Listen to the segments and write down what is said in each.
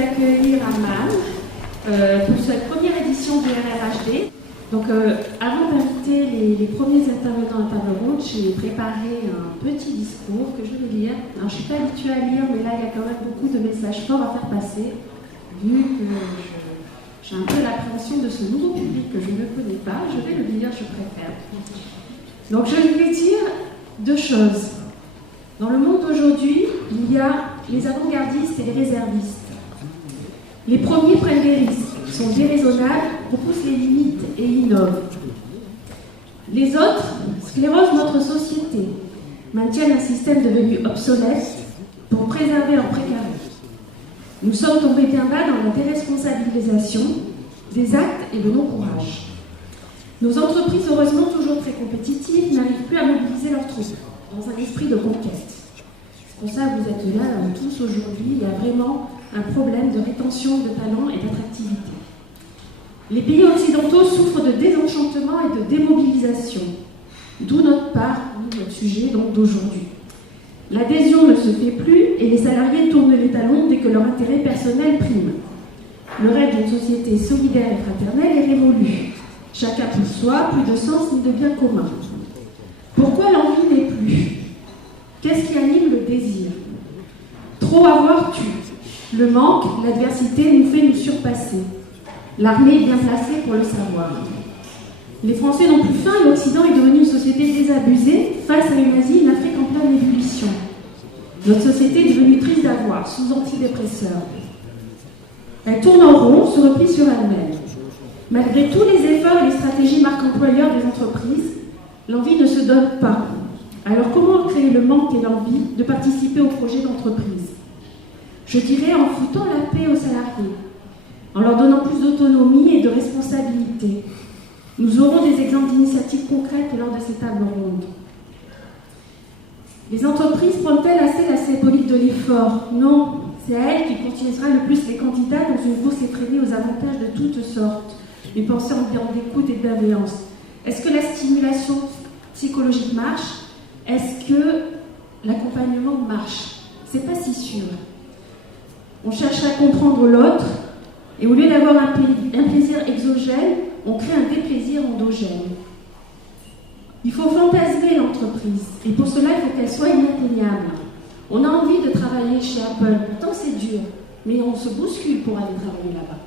accueillir Aman pour cette première édition du RRHD. Donc, avant d'inviter les premiers intervenants à table ronde, j'ai préparé un petit discours que je vais lire. Alors, je ne suis pas habituée à lire, mais là, il y a quand même beaucoup de messages forts à faire passer, vu que j'ai un peu l'appréhension de ce nouveau public que je ne connais pas. Je vais le lire, je préfère. Donc, je vais dire deux choses. Dans le monde d'aujourd'hui, il y a les avant-gardistes et les réservistes. Les premiers prennent des risques, sont déraisonnables, repoussent les limites et innovent. Les autres sclérosent notre société, maintiennent un système devenu obsolète pour préserver leur précarité. Nous sommes tombés bien bas dans la déresponsabilisation des actes et le non-courage. Nos entreprises, heureusement toujours très compétitives, n'arrivent plus à mobiliser leurs troupes dans un esprit de conquête. C'est pour ça que vous êtes là tous aujourd'hui. Il y a vraiment un problème de rétention de talent et d'attractivité. Les pays occidentaux souffrent de désenchantement et de démobilisation, d'où notre sujet donc d'aujourd'hui. L'adhésion ne se fait plus et les salariés tournent les talons dès que leur intérêt personnel prime. Le rêve d'une société solidaire et fraternelle est révolu. Chacun pour soi, plus de sens ni de bien commun. Pourquoi l'envie n'est plus? Qu'est-ce qui anime le désir? Trop avoir tue. Le manque, l'adversité nous fait nous surpasser. L'armée est bien placée pour le savoir. Les Français n'ont plus faim et l'Occident est devenu une société désabusée face à une Asie et une Afrique en pleine ébullition. Notre société est devenue triste d'avoir, sous antidépresseurs. Elle tourne en rond, se replie sur elle-même. Malgré tous les efforts et les stratégies marque employeurs des entreprises, l'envie ne se donne pas. Alors comment créer le manque et l'envie de participer au projet d'entreprise? Je dirais en foutant la paix aux salariés, en leur donnant plus d'autonomie et de responsabilité. Nous aurons des exemples d'initiatives concrètes lors de ces tables rondes. Les entreprises prennent-elles assez la symbolique de l'effort? Non, c'est à elles qu'il continuera le plus les candidats dans une course effrénée aux avantages de toutes sortes. Une pensée ambiante d'écoute et de bienveillance. Est-ce que la stimulation psychologique marche? Est-ce que l'accompagnement marche? C'est pas si sûr. On cherche à comprendre l'autre et au lieu d'avoir un plaisir exogène, on crée un déplaisir endogène. Il faut fantasmer l'entreprise et pour cela, il faut qu'elle soit inatteignable. On a envie de travailler chez Apple, pourtant c'est dur, mais on se bouscule pour aller travailler là-bas.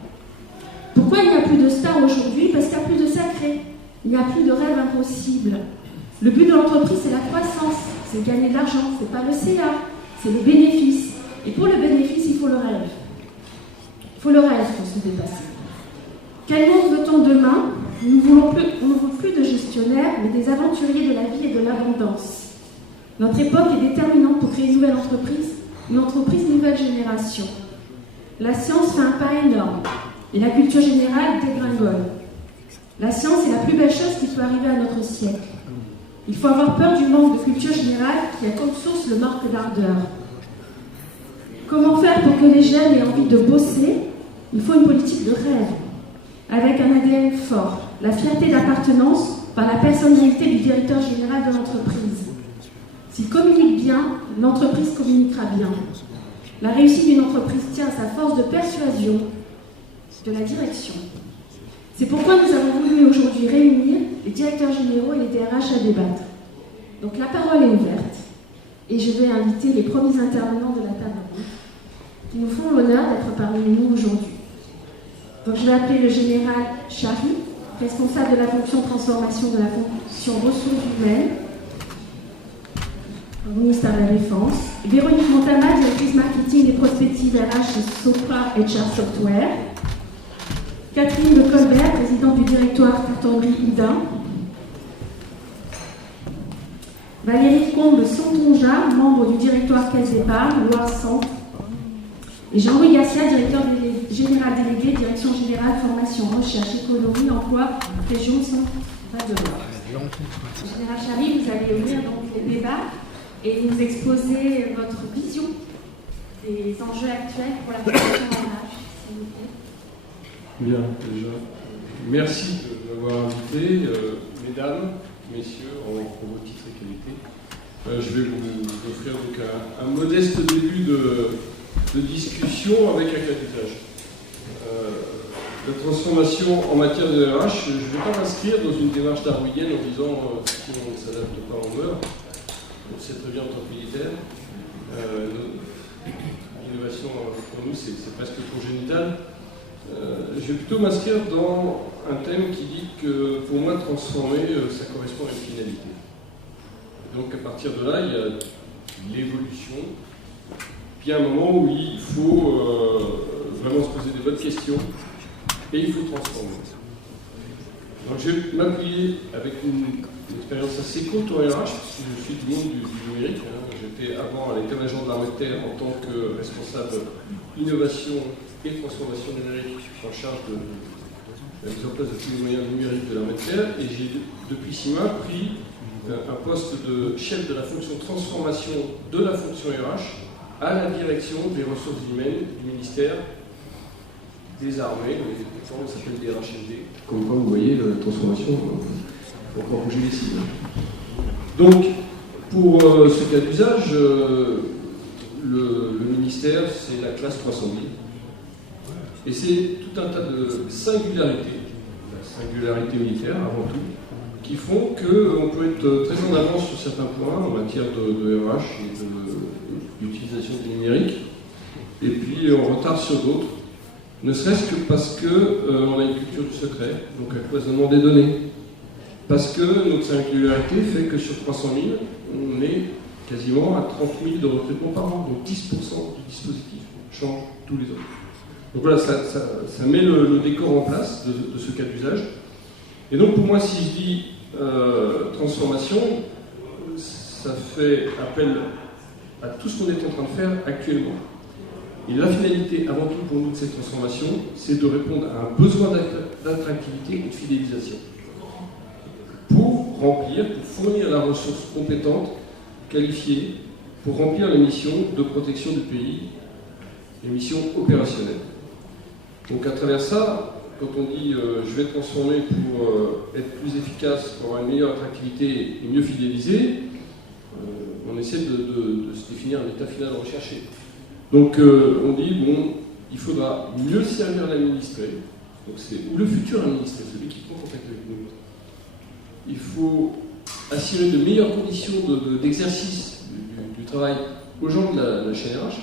Pourquoi il n'y a plus de stars aujourd'hui? Parce qu'il n'y a plus de sacrés, il n'y a plus de rêves impossibles. Le but de l'entreprise, c'est la croissance, c'est gagner de l'argent, c'est pas le CA, c'est les bénéfices. Et pour le bénéfice, il faut le rêve. Il faut le rêve pour se dépasser. Quel monde veut-on demain? On ne veut plus de gestionnaires, mais des aventuriers de la vie et de l'abondance. Notre époque est déterminante pour créer une nouvelle entreprise, une entreprise nouvelle génération. La science fait un pas énorme et la culture générale dégringole. La science est la plus belle chose qui peut arriver à notre siècle. Il faut avoir peur du manque de culture générale qui a comme source le manque d'ardeur. Comment faire pour que les jeunes aient envie de bosser? Il faut une politique de rêve, avec un ADN fort, la fierté d'appartenance par la personnalité du directeur général de l'entreprise. S'il communique bien, l'entreprise communiquera bien. La réussite d'une entreprise tient à sa force de persuasion de la direction. C'est pourquoi nous avons voulu aujourd'hui réunir les directeurs généraux et les DRH à débattre. Donc la parole est ouverte et je vais inviter les premiers intervenants de la table ronde qui nous font l'honneur d'être parmi nous aujourd'hui. Donc je vais appeler le général Chary, responsable de la fonction transformation de la fonction ressources humaines au ministère de la Défense, Véronique Montama, directrice marketing et prospective RH chez Sopra HR Software, Catherine de Colbert, présidente du directoire cartonnerie Houdin, Valérie Combe-Santonja, membre du directoire Caisse d'épargne, Loire-Centre, et Jean-Louis Garcia, directeur général délégué, direction générale, formation, recherche, économie, emploi, région Centre-Val de Loire. Général Chary, vous allez ouvrir donc les débats et nous exposer votre vision des enjeux actuels pour la formation en âge, s'il vous plaît. Bien, déjà. Merci de m'avoir invité, mesdames, messieurs, en vos titres et qualités. Je vais vous offrir donc un modeste début de discussion avec un cas d'usage. La transformation en matière de RH, je ne vais pas m'inscrire dans une démarche darwinienne en disant si on ne s'adapte pas, on meurt. On sait très bien en tant que militaire. L'innovation pour nous, c'est presque congénital. Je vais plutôt m'inscrire dans un thème qui dit que pour moi, transformer, ça correspond à une finalité. Donc à partir de là, il y a l'évolution. Puis il y a un moment où il faut vraiment se poser des bonnes questions et il faut transformer. Donc je vais m'appuyer avec une expérience assez courte au RH, parce que je suis du monde du numérique. J'étais avant à l'état-major de l'armée de terre en tant que responsable innovation et transformation numérique en charge de la mise en place de tous les moyens numériques de l'armée de terre. Et j'ai depuis 6 mois pris un poste de chef de la fonction transformation de la fonction RH à la direction des ressources humaines du ministère des armées, on s'appelle des RHMD. Comme quoi, vous voyez, la transformation, il faut encore bouger les cibles. Donc, pour ce cas d'usage, le ministère, c'est la classe 300 000. Et c'est tout un tas de singularités, la singularité militaire avant tout, qui font qu'on peut être très en avance sur certains points en matière de RH et d'utilisation du numérique, et puis en retard sur d'autres. Ne serait-ce que parce qu'on a une culture du secret, donc un cloisonnement des données. Parce que notre singularité fait que sur 300 000, on est quasiment à 30 000 de recrutement par an, donc 10% du dispositif change tous les ans. Donc voilà, ça met le décor en place de ce cas d'usage. Et donc pour moi, si je dis transformation, ça fait appel à tout ce qu'on est en train de faire actuellement. Et la finalité, avant tout pour nous, de cette transformation, c'est de répondre à un besoin d'attractivité et de fidélisation. Pour remplir, pour fournir la ressource compétente, qualifiée, pour remplir les missions de protection du pays, les missions opérationnelles. Donc à travers ça, quand on dit je vais transformer pour être plus efficace, pour avoir une meilleure attractivité et mieux fidéliser, on essaie de se définir un état final recherché. Donc on dit, bon, il faudra mieux servir l'administré, donc c'est le futur administré, celui qui prend contact avec nous. Il faut assurer de meilleures conditions d'exercice du travail aux gens de la chaîne RH,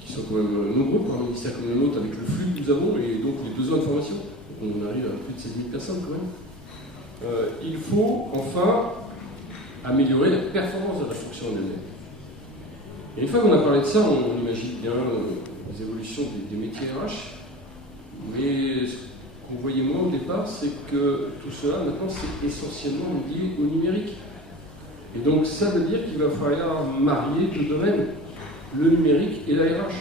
qui sont quand même nombreux pour un ministère comme le nôtre, avec le flux que nous avons et donc les besoins de formation. On arrive à plus de 7000 personnes quand même. Il faut enfin améliorer la performance de la fonction en elle-même. Et une fois qu'on a parlé de ça, on imagine bien les évolutions des métiers RH, mais ce qu'on voyait moins au départ, c'est que tout cela, maintenant, c'est essentiellement lié au numérique. Et donc, ça veut dire qu'il va falloir marier deux domaines, le numérique et la RH.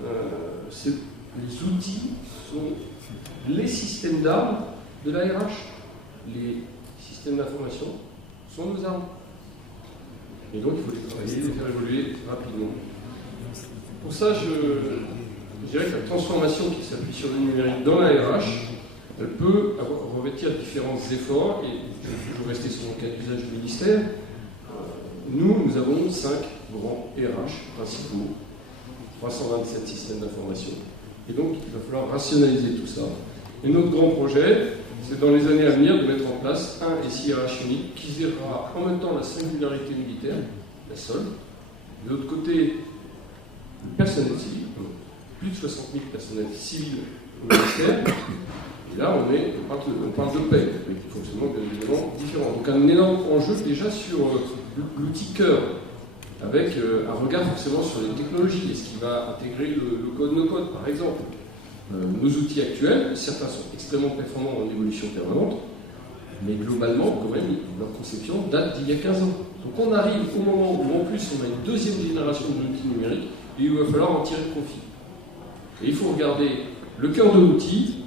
Les outils sont les systèmes d'armes de la RH. Les systèmes d'information sont nos armes. Et donc, il faut les travailler, les faire évoluer rapidement. Pour ça, je dirais que la transformation qui s'appuie sur le numérique dans la RH, elle peut revêtir différents efforts, et je vais toujours rester sur mon cas d'usage du ministère. Nous avons 5 grands RH principaux, 327 systèmes d'information. Et donc, il va falloir rationaliser tout ça. Et notre grand projet, c'est dans les années à venir de mettre en place un SIRH unique qui gérera en même temps la singularité militaire, la SOL, de l'autre côté, le personnel civil, plus de 60 000 personnels civils au ministère. Et là, on parle de paix, avec des fonctionnements bien évidemment différents. Donc un énorme enjeu déjà sur l'outil cœur, avec un regard forcément sur les technologies. Est-ce qu'il va intégrer le code no-code, par exemple? Nos outils actuels, certains sont extrêmement performants en évolution permanente, mais globalement, quand même, leur conception date d'il y a 15 ans. Donc on arrive au moment où, en plus, on a une deuxième génération d'outils numériques, et il va falloir en tirer profit. Et il faut regarder le cœur de l'outil,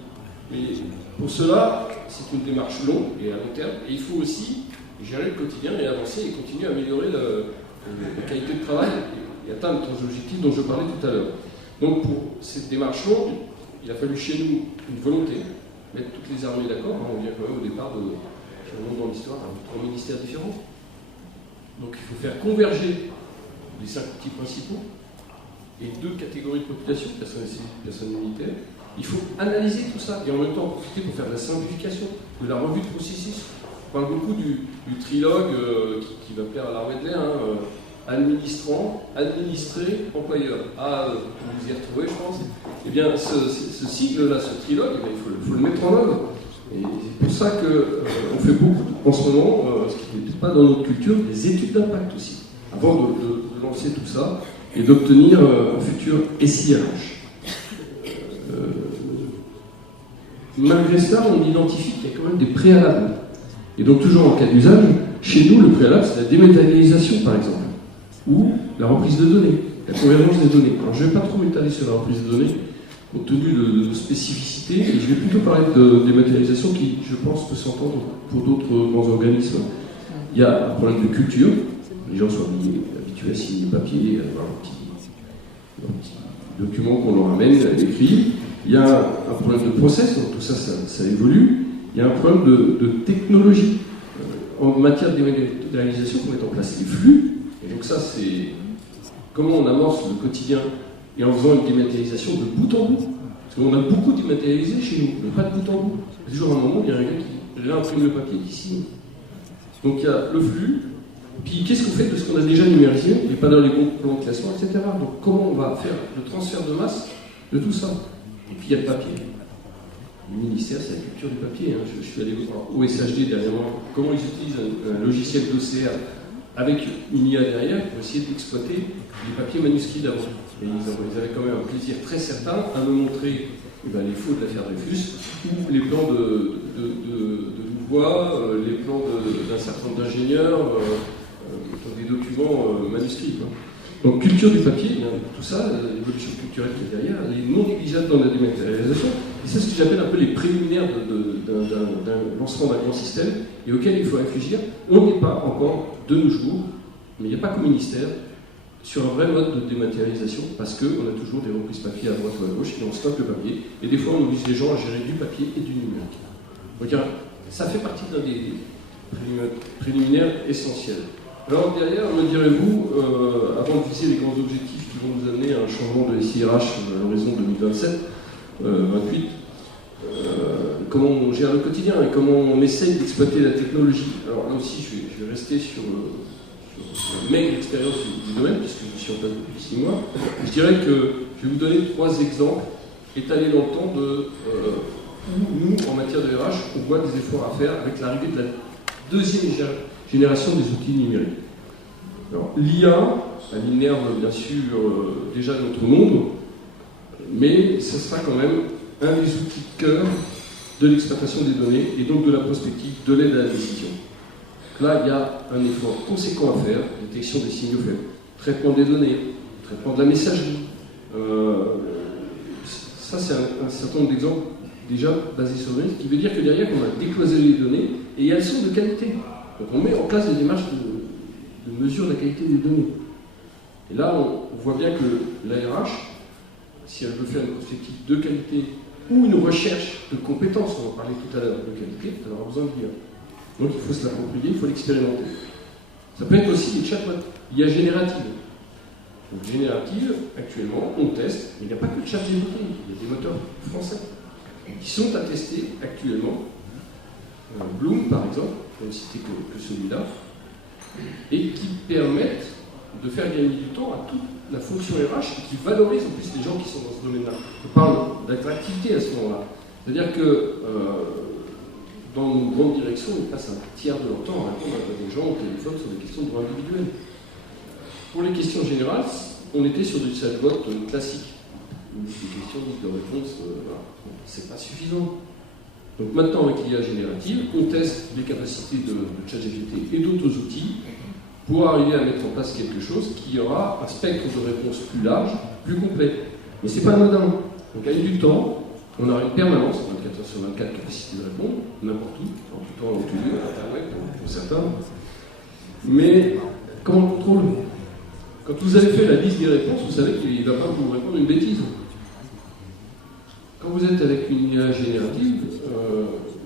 mais pour cela, c'est une démarche longue et à long terme, et il faut aussi gérer le quotidien et avancer et continuer à améliorer la qualité de travail et atteindre les objectifs dont je parlais tout à l'heure. Donc pour cette démarche longue, il a fallu chez nous une volonté, mettre toutes les armées d'accord. On vient quand même au départ finalement dans l'histoire avec 3 ministères différents. Donc il faut faire converger les 5 outils principaux, et 2 catégories de population, personnes civiles, personnes militaires. Il faut analyser tout ça et en même temps profiter pour faire de la simplification, de la revue de processus. On parle beaucoup du trilogue qui va plaire à l'armée de l'air, administrant, administré, employeur. Vous y retrouvez, je pense. Eh bien, ce sigle-là, ce trilogue, il faut le mettre en œuvre. Et c'est pour ça qu'on fait beaucoup, en ce moment, ce qui n'était pas dans notre culture, des études d'impact aussi, avant de lancer tout ça et d'obtenir un futur SIRH. Malgré ça, on identifie qu'il y a quand même des préalables. Et donc, toujours en cas d'usage, chez nous, le préalable, c'est la dématérialisation, par exemple, ou la reprise de données, la convergence des données. Alors, je ne vais pas trop m'étaler sur la reprise de données, compte tenu de spécificités, et je vais plutôt parler de dématérialisation qui, je pense, peut s'entendre pour d'autres grands organismes. Il y a un problème de culture, les gens sont habitués à signer papier, à avoir un petit document qu'on leur amène, écrit. Il y a un problème de process, donc tout ça, ça évolue. Il y a un problème de technologie. En matière de dématérialisation, il faut mettre en place les flux, et donc ça, c'est comment on amorce le quotidien et en faisant une dématérialisation de bout en bout. Parce qu'on a beaucoup dématérialisé chez nous, mais pas de bout en bout. Il y a toujours un moment où il y a un gars qui réimprime le papier qui signe. Donc il y a le flux, puis qu'est-ce qu'on fait de ce qu'on a déjà numérisé, et pas dans les bons plans de classement, etc. Donc comment on va faire le transfert de masse de tout ça. Et puis il y a le papier. Le ministère, c'est la culture du papier. Je suis allé voir au SHD dernièrement comment ils utilisent un logiciel d'OCR avec une IA derrière pour essayer d'exploiter les papiers manuscrits d'avant. Et ils avaient quand même un plaisir très certain à me montrer les faux de l'affaire Dreyfus, ou les plans de Louvois, les plans d'un certain nombre d'ingénieurs, des documents manuscrits. Donc culture du papier, tout ça, l'évolution culturelle qui est derrière, elle est non négligeable dans la dématérialisation. Et c'est ce que j'appelle un peu les préliminaires d'un lancement d'un grand système, et auquel il faut réfléchir. On n'est pas encore, de nos jours, mais il n'y a pas qu'au ministère, sur un vrai mode de dématérialisation, parce qu'on a toujours des reprises papier à droite ou à gauche, et on stocke le papier, et des fois on oblige les gens à gérer du papier et du numérique. Donc ça fait partie d'un des préliminaires essentiels. Alors derrière, me direz-vous, avant de fixer les grands objectifs qui vont nous amener à un changement de SIRH à l'horizon 2027-28, comment on gère le quotidien et comment on essaye d'exploiter la technologie. Alors là aussi, je vais rester sur une maigre expérience du domaine, puisque je suis en place depuis 6 mois. Je dirais que je vais vous donner 3 exemples étalés dans le temps de nous, en matière de RH, on voit des efforts à faire avec l'arrivée de la deuxième génération des outils numériques. Alors, l'IA, elle innerve bien sûr déjà notre monde, mais ce sera quand même un des outils de cœur de l'exploitation des données et donc de la prospective, de l'aide à la décision. Donc là, il y a un effort conséquent à faire, détection des signaux faibles, traitement des données, traitement de la messagerie. Ça, c'est un certain nombre d'exemples déjà basés sur les données, ce qui veut dire que derrière, on a décloisonné les données et elles sont de qualité. Donc on met en place des démarches de mesure de la qualité des données. Et là, on voit bien que l'ARH, si elle veut faire une prospective de qualité ou une recherche de compétences, on en parlait tout à l'heure de qualité, elle aura besoin de l'IA. Donc il faut se l'approprier, il faut l'expérimenter. Ça peut être aussi des chatbots, l'IA générative. Donc générative, actuellement, on teste, mais il n'y a pas que le ChatGPT, il y a des moteurs français qui sont à tester actuellement. Bloom, par exemple, pour ne citer que celui-là, et qui permettent de faire gagner du temps à toute la fonction RH et qui valorisent en plus les gens qui sont dans ce domaine-là. On parle d'attractivité à ce moment-là. C'est-à-dire que dans nos grandes directions, ils passent un tiers de leur temps à répondre à des gens au téléphone sur des questions de droit individuel. Pour les questions générales, on était sur du chatbot classique. Des questions de réponse, voilà. C'est pas suffisant. Donc maintenant, avec l'IA générative, on teste les capacités de ChatGPT et d'autres outils pour arriver à mettre en place quelque chose qui aura un spectre de réponse plus large, plus complet. Mais c'est pas anodin. On gagne du temps, on aura une permanence, 24 heures sur 24, capacité de répondre, n'importe où, en tout temps, en tout lieu, Internet pour certains. Mais comment on contrôle? Quand vous avez fait la liste des réponses, vous savez qu'il ne va pas vous répondre une bêtise. Quand vous êtes avec une IA générative,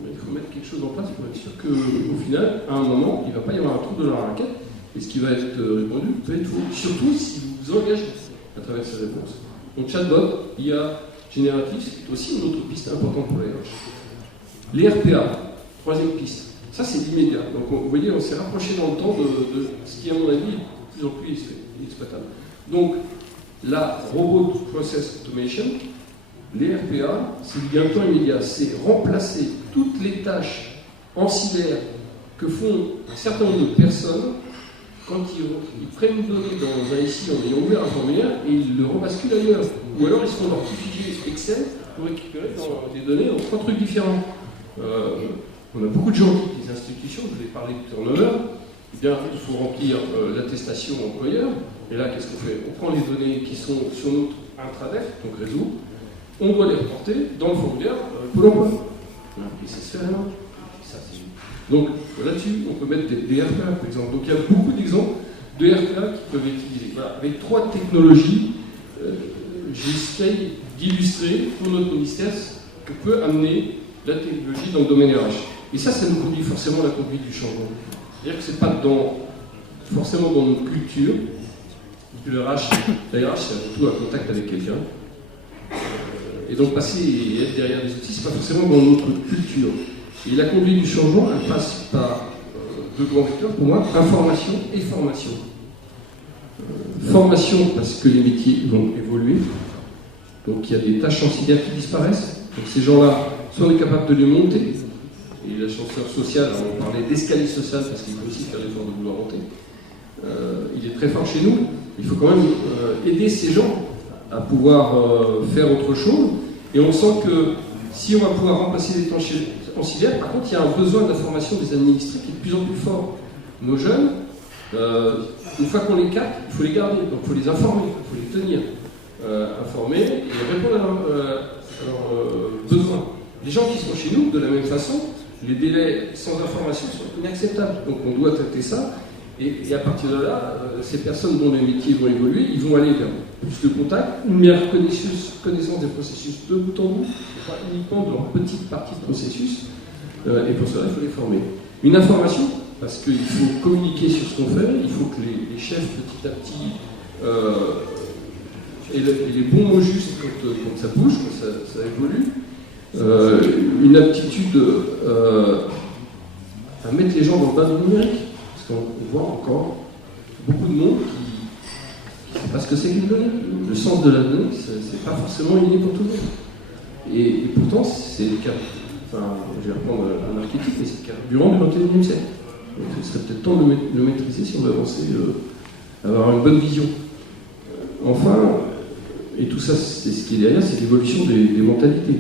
il faut mettre quelque chose en place pour être sûr qu'au final, à un moment, il ne va pas y avoir un trou de la raquette, et ce qui va être répondu peut être faux. Surtout si vous vous engagez. à travers ces réponses. Donc chatbot, IA génératif, c'est aussi une autre piste importante pour les RH. Les RPA, troisième piste. Ça, c'est l'immédiat. Donc, vous voyez, on s'est rapproché dans le temps de ce qui, à mon avis, est de plus en plus exploitable. Donc, la Robot Process Automation, les RPA, c'est du gain de temps immédiat. C'est remplacer toutes les tâches ancillaires que font un certain nombre de personnes quand ils prennent une donnée dans un SI en ayant ouvert un formulaire et ils le rebasculent ailleurs. Ou alors, ils se font leur petit fichier Excel pour récupérer des données dans 3 trucs différents. On a beaucoup de gens qui quittent les institutions, je vous ai parlé de turnover, eh bien, il faut remplir l'attestation employeur, et là, qu'est-ce qu'on fait? On prend les données qui sont sur notre intradef, donc réseau, on doit les reporter dans le formulaire Pôle emploi. Et ça se fait rien. Donc là-dessus, on peut mettre des RPA, par exemple. Donc il y a beaucoup d'exemples de RPA qui peuvent être utilisés. Voilà. Avec 3 technologies, j'essaye d'illustrer pour notre ministère ce que peut amener la technologie dans le domaine RH. Et ça nous conduit forcément à la conduite du changement. C'est-à-dire que ce n'est pas forcément dans notre culture. La RH, c'est avant tout un contact avec quelqu'un. Et donc passer et être derrière les outils, ce n'est pas forcément dans notre culture. Et la conduite du changement, elle passe par 2 grands vecteurs pour moi, information et formation. Formation parce que les métiers vont évoluer. Donc il y a des tâches ancillaires qui disparaissent. Donc ces gens-là, soit on est capable de les monter, et l'ascenseur social, on parlait d'escalier social parce qu'il faut aussi faire l'effort de vouloir monter. Il est très fort chez nous. Il faut quand même aider ces gens à pouvoir faire autre chose. Et on sent que si on va pouvoir remplacer les tâches ancillaires, par contre, il y a un besoin d'information des administrés qui est de plus en plus fort. Nos jeunes, une fois qu'on les capte, il faut les garder. Donc il faut les informer, il faut les tenir informés et répondre à leurs besoins. Les gens qui sont chez nous, de la même façon, les délais sans information sont inacceptables. Donc on doit traiter ça. Et à partir de là, ces personnes dont les métiers vont évoluer, ils vont aller vers plus de contacts, une meilleure connaissance des processus de bout en bout, pas uniquement de leur petite partie de processus. Et pour cela, il faut les former. Une information, parce qu'il faut communiquer sur ce qu'on fait, il faut que les chefs, petit à petit, aient les bons mots justes quand ça bouge, quand ça évolue. Une aptitude à mettre les gens dans le bain du numérique. Parce qu'on voit encore beaucoup de monde qui ne sait pas ce que c'est qu'une donnée. Le sens de la donnée, c'est pas forcément inné pour tout le monde. Et pourtant, c'est le cas. Enfin, je vais reprendre un archétype, mais c'est le carburant du XXIe siècle. Donc, ce serait peut-être temps de le maîtriser si on veut avancer, avoir une bonne vision. Enfin, et tout ça, c'est ce qui est derrière, c'est l'évolution des mentalités.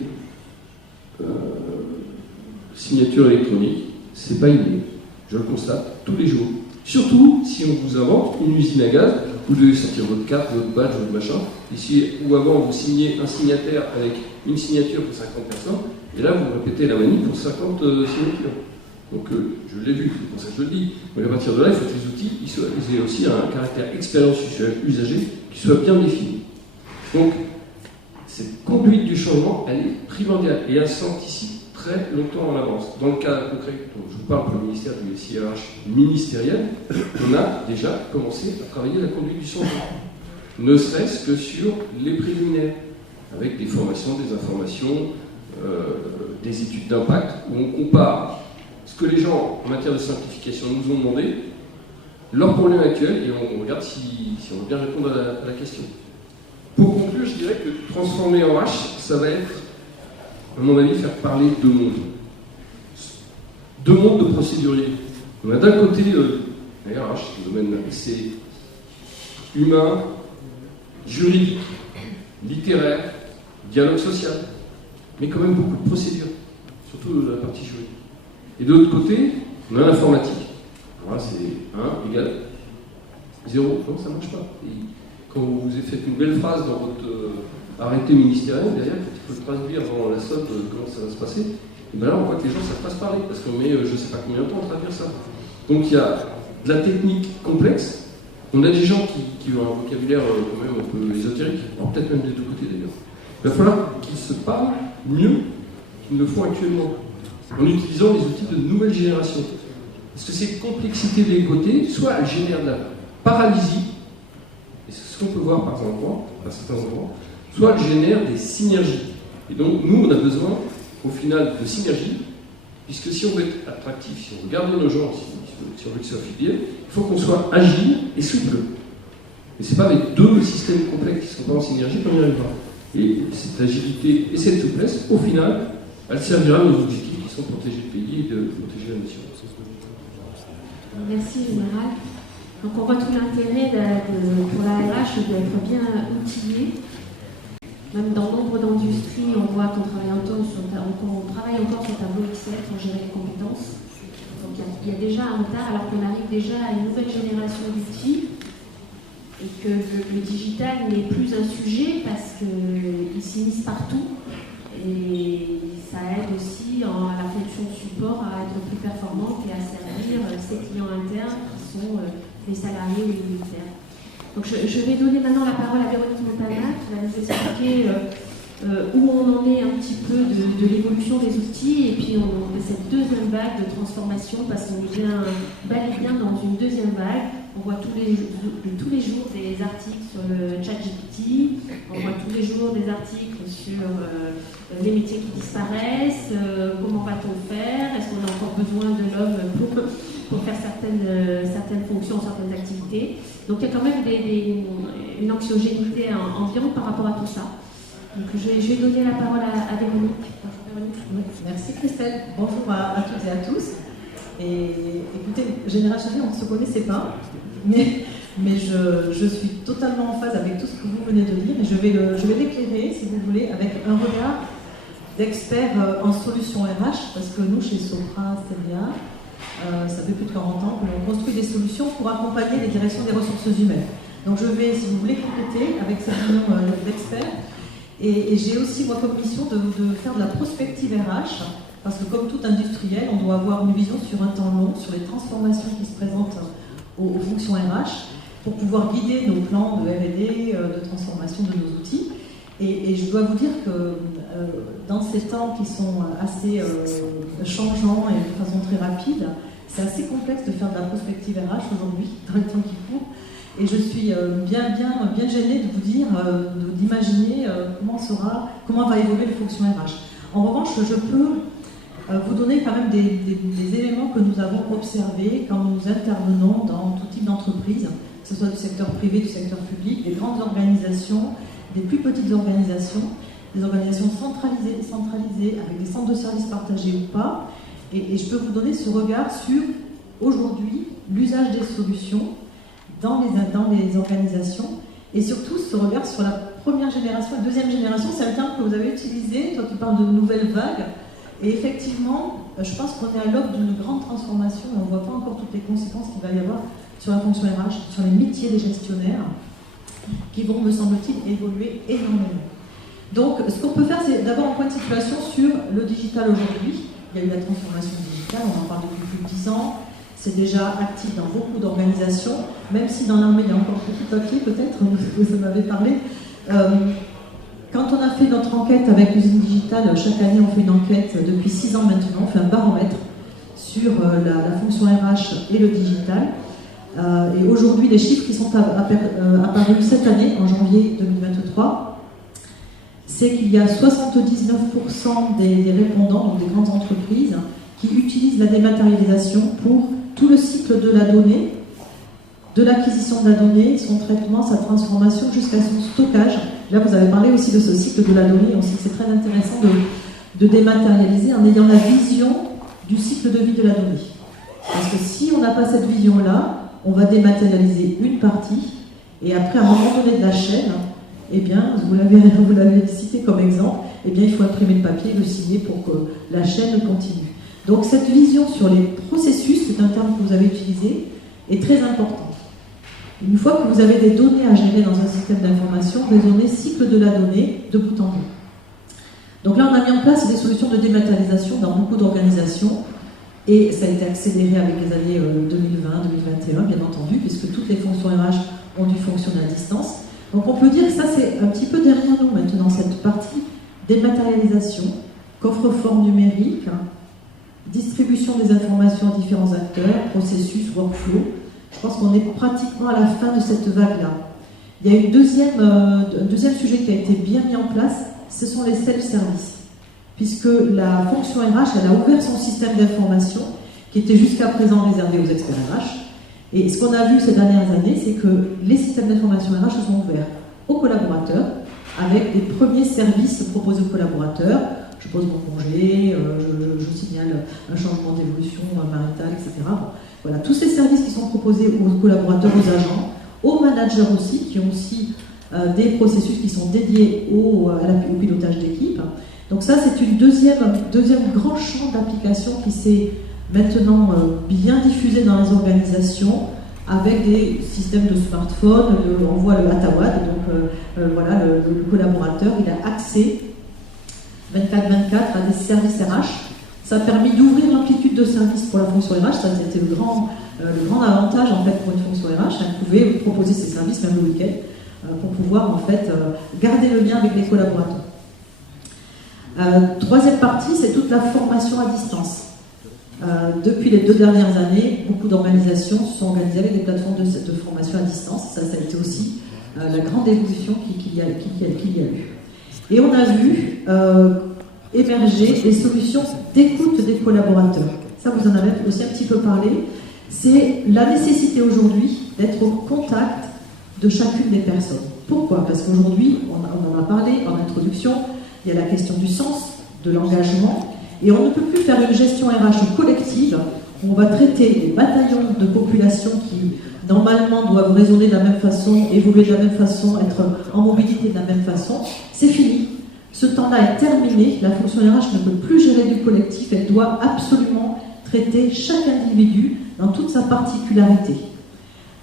Signature électronique, c'est pas inné. Je le constate tous les jours. Surtout si on vous invente une usine à gaz, vous devez sortir votre carte, votre badge, votre machin. Ici, ou avant, vous signez un signataire avec une signature pour 50 personnes, et là, vous répétez la manip pour 50 signatures. Donc, je l'ai vu, c'est pour ça que je le dis. Mais à partir de là, il faut que les outils aient aussi un caractère expérience usagée qui soit bien défini. Donc, cette conduite du changement, elle est primordiale, et elle s'anticipe très longtemps en avance. Dans le cas concret dont je vous parle pour le ministère du SIRH ministériel, on a déjà commencé à travailler la conduite du changement, ne serait-ce que sur les préliminaires, avec des formations, des informations, des études d'impact, où on compare ce que les gens, en matière de simplification, nous ont demandé, leurs problèmes actuels, et on regarde si on veut bien répondre à la question. Pour conclure, je dirais que transformer en RH, ça va être, à mon avis, faire parler deux mondes. Deux mondes de procéduriers. On a d'un côté RH, le domaine c'est humain, juridique, littéraire, dialogue social, mais quand même beaucoup de procédures, surtout la partie juridique. Et de l'autre côté, on a l'informatique. Voilà, c'est 1 égale 0. Non, ça ne marche pas. Et quand vous faites une belle phrase dans votre arrêté ministériel, derrière, quand il faut le traduire dans la somme comment ça va se passer, et bien là, on voit que les gens ne savent pas se parler, parce qu'on met je ne sais pas combien de temps à traduire ça. Donc il y a de la technique complexe. On a des gens qui ont un vocabulaire quand même un peu ésotérique, alors peut-être même des deux côtés d'ailleurs. Il va falloir qu'ils se parlent mieux qu'ils ne le font actuellement, en utilisant les outils de nouvelle génération. Parce que cette complexité des côtés, soit elle génère de la paralysie, et ce qu'on peut voir par endroits, à certains endroits, soit elle génère des synergies. Et donc, nous, on a besoin, au final, de synergies, puisque si on veut être attractif, si on veut garder nos gens, si on veut que ça file bien, il faut qu'on soit agile et souple. Et ce n'est pas avec deux systèmes complexes qui ne sont pas en synergie qu'on y arrivera. Et cette agilité et cette souplesse, au final, elle servira à nos objectifs qui sont de protéger le pays et de protéger la nation. Merci, Général. Donc on voit tout l'intérêt pour la RH d'être bien outillée. Même dans nombre d'industries, on voit qu'on travaille encore sur tableau Excel pour gérer les compétences. Donc il y a déjà un retard alors qu'on arrive déjà à une nouvelle génération d'outils et que le digital n'est plus un sujet parce qu'il s'immisce partout et ça aide aussi à la fonction support à être plus performante et à servir ses clients internes qui sont les salariés ou les militaires. Donc je vais donner maintenant la parole à Véronique Montana qui va nous expliquer où on en est un petit peu de l'évolution des outils et puis de cette deuxième vague de transformation parce qu'on est bel et bien dans une deuxième vague. On voit tous les jours des articles sur le ChatGPT, on voit tous les jours des articles sur les métiers qui disparaissent, comment va-t-on faire, est-ce qu'on a encore besoin de l'homme pour faire certaines fonctions, certaines activités. Donc il y a quand même une anxiogénité ambiante par rapport à tout ça. Donc je vais donner la parole à Véronique. Merci Christelle, bonjour à toutes et à tous. Et écoutez, Général Charlier, on ne se connaissait pas, mais je suis totalement en phase avec tout ce que vous venez de dire et je vais l'éclairer, si vous voulez, avec un regard d'expert en solutions RH, parce que nous, chez Sopra Steria, ça fait plus de 40 ans que l'on construit des solutions pour accompagner les directions des ressources humaines. Donc je vais, si vous voulez, compléter avec cette vision d'expert. Et j'ai aussi, moi, comme mission de faire de la prospective RH, parce que comme tout industriel, on doit avoir une vision sur un temps long, sur les transformations qui se présentent aux fonctions RH, pour pouvoir guider nos plans de R&D, de transformation de nos outils. Et je dois vous dire que dans ces temps qui sont assez changeants et de façon très rapide, c'est assez complexe de faire de la prospective RH aujourd'hui, dans le temps qui court. Et je suis bien gênée de vous dire, d'imaginer comment va évoluer les fonctions RH. En revanche, je peux vous donner quand même des éléments que nous avons observés quand nous intervenons dans tout type d'entreprise, que ce soit du secteur privé, du secteur public, des grandes organisations, des plus petites organisations, des organisations centralisées avec des centres de services partagés ou pas. Et je peux vous donner ce regard sur, aujourd'hui, l'usage des solutions dans les organisations et surtout ce regard sur la première génération, la deuxième génération. C'est un terme que vous avez utilisé, toi qui parles de nouvelle vague. Et effectivement, je pense qu'on est à l'aube d'une grande transformation et on ne voit pas encore toutes les conséquences qu'il va y avoir sur la fonction RH, sur les métiers des gestionnaires, qui vont, me semble-t-il, évoluer énormément. Donc, ce qu'on peut faire, c'est d'abord un point de situation sur le digital aujourd'hui. Il y a eu la transformation digitale, on en parle depuis plus de 10 ans. C'est déjà actif dans beaucoup d'organisations, même si dans l'armée, il y a encore petit papier, peut-être, vous en avez parlé. Quand on a fait notre enquête avec l'usine digitale, chaque année on fait une enquête depuis 6 ans maintenant, on fait un baromètre sur la fonction RH et le digital. Et aujourd'hui, les chiffres qui sont apparus cette année, en janvier 2023, c'est qu'il y a 79% des répondants, donc des grandes entreprises, qui utilisent la dématérialisation pour tout le cycle de la donnée, de l'acquisition de la donnée, son traitement, sa transformation jusqu'à son stockage. Là, vous avez parlé aussi de ce cycle de la donnée. On sait que c'est très intéressant de dématérialiser en ayant la vision du cycle de vie de la donnée. Parce que si on n'a pas cette vision-là, on va dématérialiser une partie et après, à un moment donné de la chaîne, eh bien, vous l'avez cité comme exemple, eh bien, il faut imprimer le papier et le signer pour que la chaîne continue. Donc, cette vision sur les processus, c'est un terme que vous avez utilisé, est très importante. Une fois que vous avez des données à gérer dans un système d'information, raisonnez cycle de la donnée de bout en bout. Donc là, on a mis en place des solutions de dématérialisation dans beaucoup d'organisations et ça a été accéléré avec les années 2020-2021, bien entendu, puisque toutes les fonctions RH ont dû fonctionner à distance. Donc on peut dire que ça, c'est un petit peu derrière nous maintenant, cette partie dématérialisation, coffre-fort numérique, distribution des informations à différents acteurs, processus, workflow. Je pense qu'on est pratiquement à la fin de cette vague-là. Il y a un deuxième sujet qui a été bien mis en place, ce sont les self-services. Puisque la fonction RH, elle a ouvert son système d'information qui était jusqu'à présent réservé aux experts RH. Et ce qu'on a vu ces dernières années, c'est que les systèmes d'information RH se sont ouverts aux collaborateurs avec des premiers services proposés aux collaborateurs. Je pose mon congé, je signale un changement d'évolution maritale, etc. Bon, voilà, tous ces services qui sont proposés aux collaborateurs, aux agents, aux managers aussi, qui ont aussi des processus qui sont dédiés au pilotage d'équipe. Donc ça, c'est une deuxième grand champ d'application qui s'est maintenant bien diffusé dans les organisations avec des systèmes de smartphone. On voit le Hatawad, donc voilà, le collaborateur, il a accès 24/24 à des services RH. Ça a permis d'ouvrir l'amplitude de services pour la fonction RH. Ça, c'était le grand avantage en fait pour une fonction RH. Elle pouvait proposer ses services même le week-end pour pouvoir en fait garder le lien avec les collaborateurs. Troisième partie, c'est toute la formation à distance. Depuis les 2 dernières années, beaucoup d'organisations se sont organisées avec des plateformes de formation à distance. Ça a été aussi la grande évolution qu'il y a eu. Et on a vu émerger des solutions d'écoute des collaborateurs. Ça, vous en avez aussi un petit peu parlé. C'est la nécessité aujourd'hui d'être au contact de chacune des personnes. Pourquoi? Parce qu'aujourd'hui, on en a parlé en introduction, il y a la question du sens, de l'engagement, et on ne peut plus faire une gestion RH collective où on va traiter des bataillons de population qui, normalement, doivent raisonner de la même façon, évoluer de la même façon, être en mobilité de la même façon. C'est fini. Ce temps-là est terminé. La fonction RH ne peut plus gérer du collectif. Elle doit absolument traiter chaque individu dans toute sa particularité.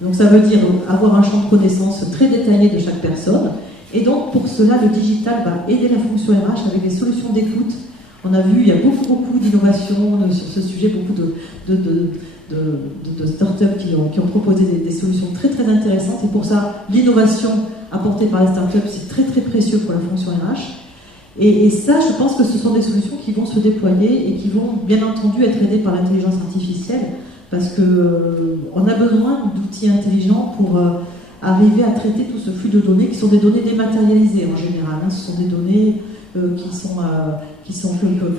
Donc ça veut dire avoir un champ de connaissances très détaillé de chaque personne. Et donc pour cela, le digital va aider la fonction RH avec des solutions d'écoute. On a vu, il y a beaucoup d'innovations sur ce sujet, beaucoup de startups qui ont proposé des solutions très intéressantes. Et pour ça, l'innovation apportée par les startups, c'est très précieux pour la fonction RH. Et ça, je pense que ce sont des solutions qui vont se déployer et qui vont bien entendu être aidées par l'intelligence artificielle, parce qu'on a besoin d'outils intelligents pour arriver à traiter tout ce flux de données qui sont des données dématérialisées en général. Ce sont des données que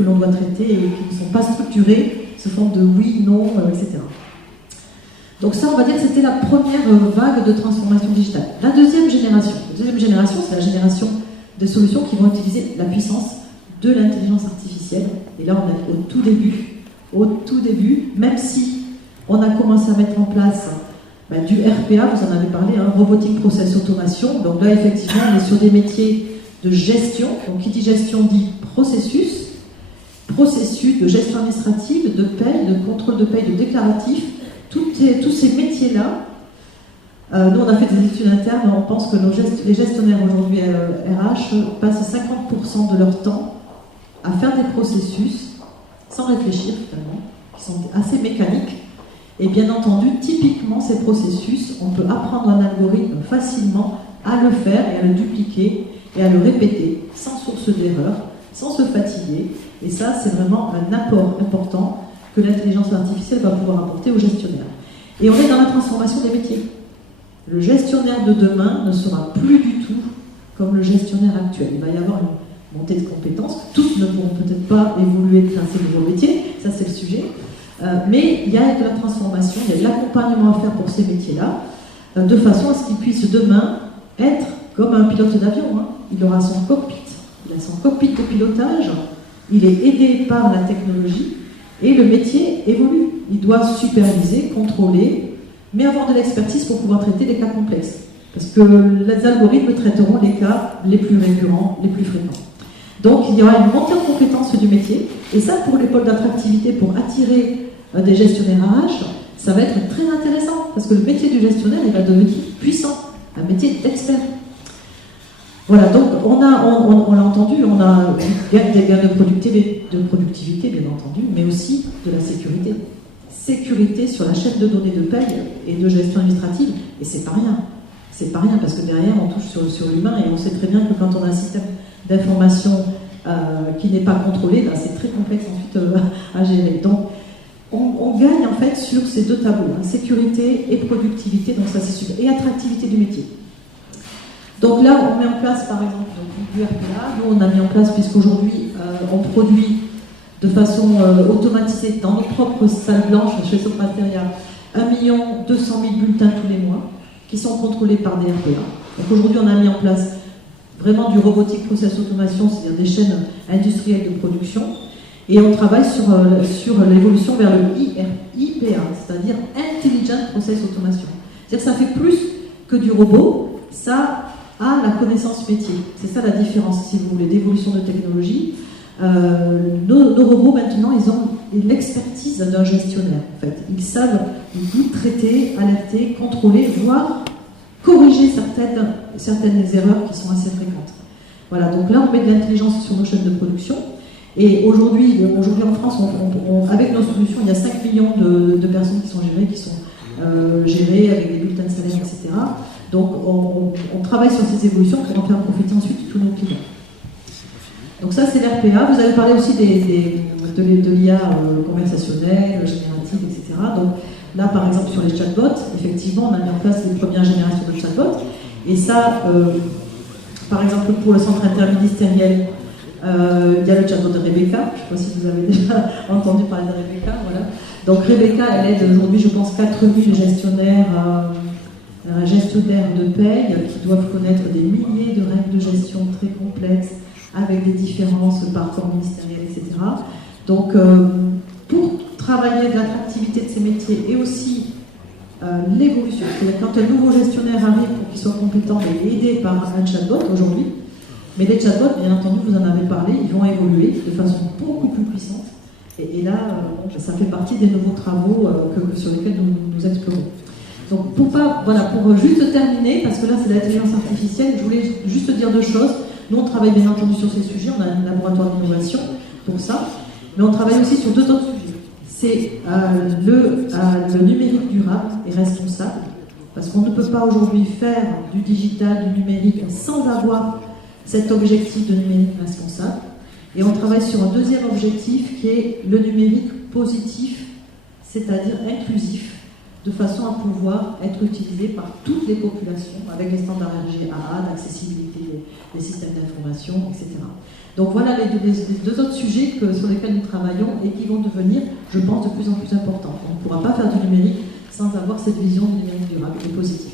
l'on doit traiter et qui ne sont pas structurées sous forme de oui, non, etc. Donc ça, on va dire que c'était la première vague de transformation digitale. La deuxième génération, c'est la génération de solutions qui vont utiliser la puissance de l'intelligence artificielle. Et là, on est au tout début, même si on a commencé à mettre en place du RPA, vous en avez parlé, Robotic Process Automation. Donc là, effectivement, on est sur des métiers de gestion. Donc qui dit gestion dit processus de gestion administrative, de paye, de contrôle de paye, de déclaratif. Tous ces métiers-là, nous on a fait des études internes, on pense que les gestionnaires aujourd'hui RH passent 50% de leur temps à faire des processus sans réfléchir finalement, qui sont assez mécaniques. Et bien entendu, typiquement ces processus, on peut apprendre un algorithme facilement à le faire et à le dupliquer et à le répéter sans source d'erreur, sans se fatiguer. Et ça, c'est vraiment un apport important que l'intelligence artificielle va pouvoir apporter aux gestionnaires. Et on est dans la transformation des métiers. Le gestionnaire de demain ne sera plus du tout comme le gestionnaire actuel. Il va y avoir une montée de compétences. Tous ne pourront peut-être pas évoluer dans ces nouveaux métiers, ça c'est le sujet. Mais il y a de la transformation, il y a de l'accompagnement à faire pour ces métiers-là, de façon à ce qu'ils puissent demain être comme un pilote d'avion. Il aura son cockpit. Il a son cockpit de pilotage, il est aidé par la technologie, et le métier évolue. Il doit superviser, contrôler, mais avoir de l'expertise pour pouvoir traiter des cas complexes. Parce que les algorithmes traiteront les cas les plus récurrents, les plus fréquents. Donc il y aura une montée en compétences du métier, et ça pour les pôles d'attractivité, pour attirer des gestionnaires RH, ça va être très intéressant, parce que le métier du gestionnaire, il va devenir puissant, un métier d'expert. Voilà, donc on l'a entendu, on a des gains de productivité, bien entendu, mais aussi de la sécurité. Sécurité sur la chaîne de données de paye et de gestion administrative, et c'est pas rien. C'est pas rien, parce que derrière, on touche sur l'humain, et on sait très bien que quand on a un système d'information qui n'est pas contrôlé, c'est très complexe ensuite à gérer. Donc, on gagne en fait sur ces deux tableaux, sécurité et productivité, donc ça c'est super, et attractivité du métier. Donc là, on met en place, par exemple, du RPA. Nous, on a mis en place, puisqu'aujourd'hui, on produit de façon automatisée dans nos propres salles blanches chez Soprasteria 1 200 000 bulletins tous les mois qui sont contrôlés par des RPA. Donc aujourd'hui, on a mis en place vraiment du robotic process automation, c'est-à-dire des chaînes industrielles de production, et on travaille sur l'évolution vers le IPA, c'est-à-dire Intelligent Process Automation. C'est-à-dire que ça fait plus que du robot, ça a la connaissance métier. C'est ça la différence, si vous voulez, d'évolution de technologie. Nos robots, maintenant, ils ont l'expertise d'un gestionnaire, en fait. Ils savent traiter, alerter, contrôler, voire corriger certaines erreurs qui sont assez fréquentes. Voilà, donc là, on met de l'intelligence sur nos chaînes de production. Et aujourd'hui en France, avec nos solutions, il y a 5 millions de personnes qui sont gérées avec des bulletins de salaire, etc. Donc, on travaille sur ces évolutions pour en faire profiter ensuite tous nos clients. Donc ça, c'est l'RPA. Vous avez parlé aussi de l'IA conversationnelle, générative, etc. Donc là, par exemple, sur les chatbots, effectivement, on a mis en place les premières générations de chatbots. Et ça, par exemple, pour le centre interministériel, il y a le chatbot de Rebecca. Je ne sais pas si vous avez déjà entendu parler de Rebecca. Voilà. Donc Rebecca, elle aide aujourd'hui, je pense, 4000 gestionnaires de paye qui doivent connaître des milliers de règles de gestion très complexes, avec des différences par corps ministériel, etc. Donc, pour travailler de l'attractivité de ces métiers et aussi l'évolution, c'est-à-dire quand un nouveau gestionnaire arrive pour qu'il soit compétent et aidé par un chatbot aujourd'hui, mais les chatbots, bien entendu, vous en avez parlé, ils vont évoluer de façon beaucoup plus puissante. Et là, ça fait partie des nouveaux travaux sur lesquels nous explorons. Donc, pour juste terminer, parce que là, c'est l'intelligence artificielle, je voulais juste dire deux choses. Nous, on travaille bien entendu sur ces sujets, on a un laboratoire d'innovation pour ça, mais on travaille aussi sur deux autres sujets. C'est le numérique durable et responsable, parce qu'on ne peut pas aujourd'hui faire du digital, du numérique, sans avoir cet objectif de numérique responsable. Et on travaille sur un deuxième objectif qui est le numérique positif, c'est-à-dire inclusif, de façon à pouvoir être utilisé par toutes les populations, avec les standards RGAA, l'accessibilité des systèmes d'information, etc. Donc voilà les deux autres sujets sur lesquels nous travaillons et qui vont devenir, je pense, de plus en plus importants. On ne pourra pas faire du numérique sans avoir cette vision du numérique durable et positif.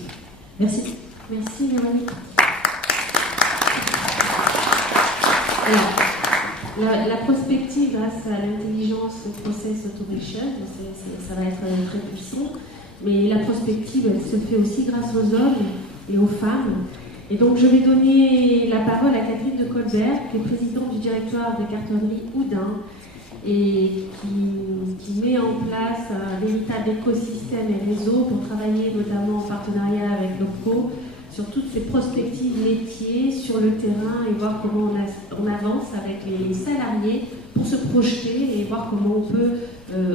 Merci. Merci, Véronique. Alors, la prospective grâce à l'intelligence process automation, ça va être très puissant. Mais la prospective, elle se fait aussi grâce aux hommes et aux femmes. Et donc, je vais donner la parole à Catherine de Colbert, qui est présidente du directoire de cartonnerie Oudin et qui met en place un véritable écosystème et réseau pour travailler notamment en partenariat avec l'OPCO sur toutes ces prospectives métiers sur le terrain et voir comment on avance avec les salariés pour se projeter et voir comment on peut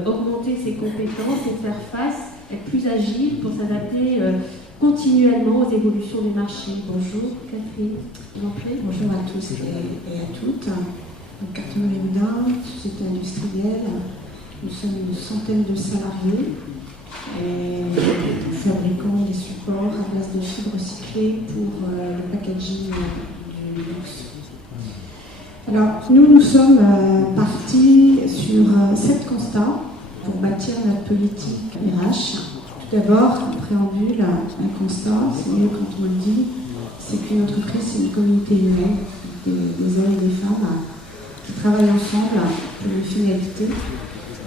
augmenter ses compétences et faire face, être plus agile pour s'adapter continuellement aux évolutions du marché. Bonjour Catherine. Bonjour à tous et à toutes. Donc, Cartonnerie Oudin, société industrielle, nous sommes une centaine de salariés et nous fabriquons des supports à base de fibres recyclées pour le packaging du luxe. Alors, nous sommes partis sur 7 constats pour bâtir notre politique RH. Tout d'abord, en préambule, un constat, c'est mieux quand on le dit, c'est qu'une entreprise, c'est une communauté humaine, des hommes et des femmes qui travaillent ensemble pour une finalité.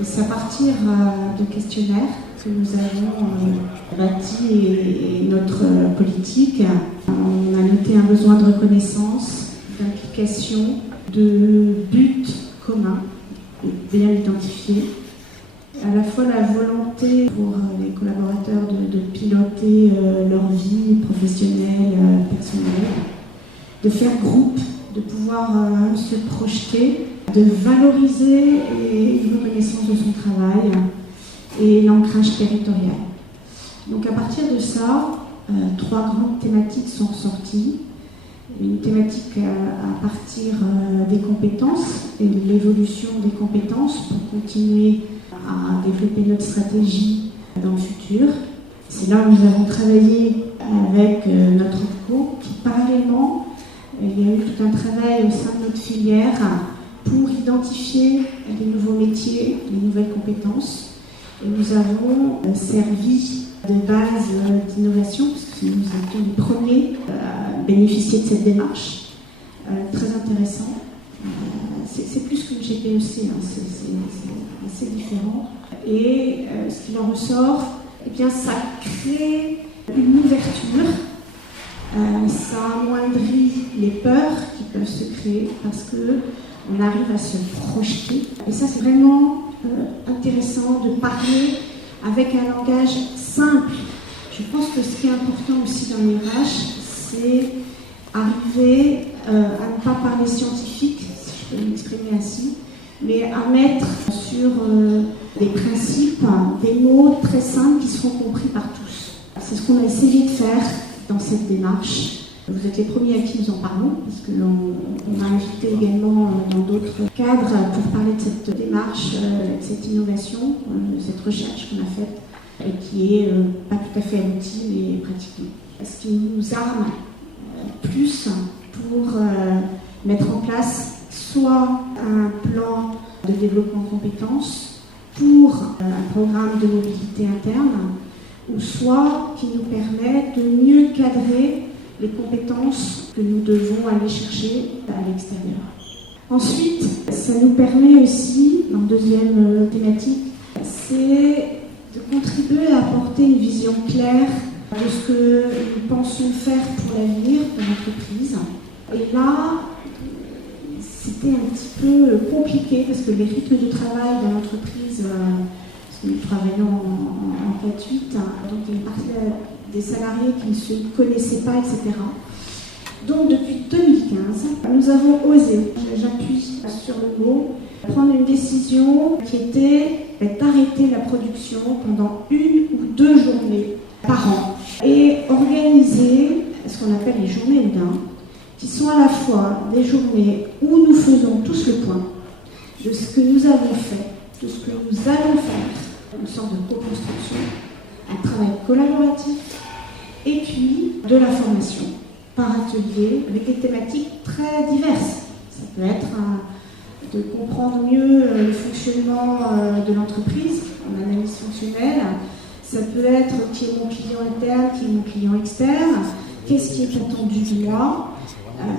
Et c'est à partir de questionnaires que nous avons bâti et notre politique. On a noté un besoin de reconnaissance, d'implication, de buts communs, bien identifiés. À la fois la volonté pour les collaborateurs de piloter leur vie professionnelle, personnelle, de faire groupe, de pouvoir se projeter, de valoriser une reconnaissance de son travail et l'ancrage territorial. Donc à partir de ça, 3 grandes thématiques sont ressorties. Une thématique à partir des compétences et de l'évolution des compétences pour continuer à développer notre stratégie dans le futur. C'est là où nous avons travaillé avec notre groupe, qui parallèlement, il y a eu tout un travail au sein de notre filière pour identifier les nouveaux métiers, les nouvelles compétences. Et nous avons servi de base d'innovation, parce que nous étions les premiers à bénéficier de cette démarche. Très intéressant. C'est plus qu'une GPEC, hein, c'est assez différent. Et ce qu'il en ressort, eh bien, ça crée une ouverture, ça amoindrit les peurs qui peuvent se créer parce qu'on arrive à se projeter. Et ça, c'est vraiment intéressant de parler avec un langage simple. Je pense que ce qui est important aussi dans les RH, c'est arriver à ne pas parler scientifique, si je peux m'exprimer ainsi, mais à mettre sur des principes, des mots très simples qui seront compris par tous. C'est ce qu'on a essayé de faire dans cette démarche. Vous êtes les premiers à qui nous en parlons, parce qu'on a invité également dans d'autres cadres pour parler de cette démarche, de cette innovation, de cette recherche qu'on a faite, et qui est pas tout à fait aboutie, mais pratiquement. Ce qui nous arme plus pour mettre en place soit un plan de développement de compétences pour un programme de mobilité interne, ou soit qui nous permet de mieux cadrer les compétences que nous devons aller chercher à l'extérieur. Ensuite, ça nous permet aussi, en deuxième thématique, c'est de contribuer à apporter une vision claire de ce que nous pensons faire pour l'avenir de l'entreprise. Et là, c'était un petit peu compliqué parce que les rythmes de travail de l'entreprise, parce que nous travaillons en 4-8, donc il y a une partie des salariés qui ne se connaissaient pas, etc. Donc depuis 2015, nous avons osé, j'appuie sur le mot, prendre une décision qui était d'arrêter la production pendant 1 ou 2 journées par an et organiser ce qu'on appelle les journées Oudin, qui sont à la fois des journées où nous faisons tous le point de ce que nous avons fait, de ce que nous allons faire, une sorte de co-construction, un travail collaboratif, et puis de la formation par atelier avec des thématiques très diverses. Ça peut être de comprendre mieux le fonctionnement de l'entreprise en analyse fonctionnelle, ça peut être qui est mon client interne, qui est mon client externe, qu'est-ce qui est attendu de moi.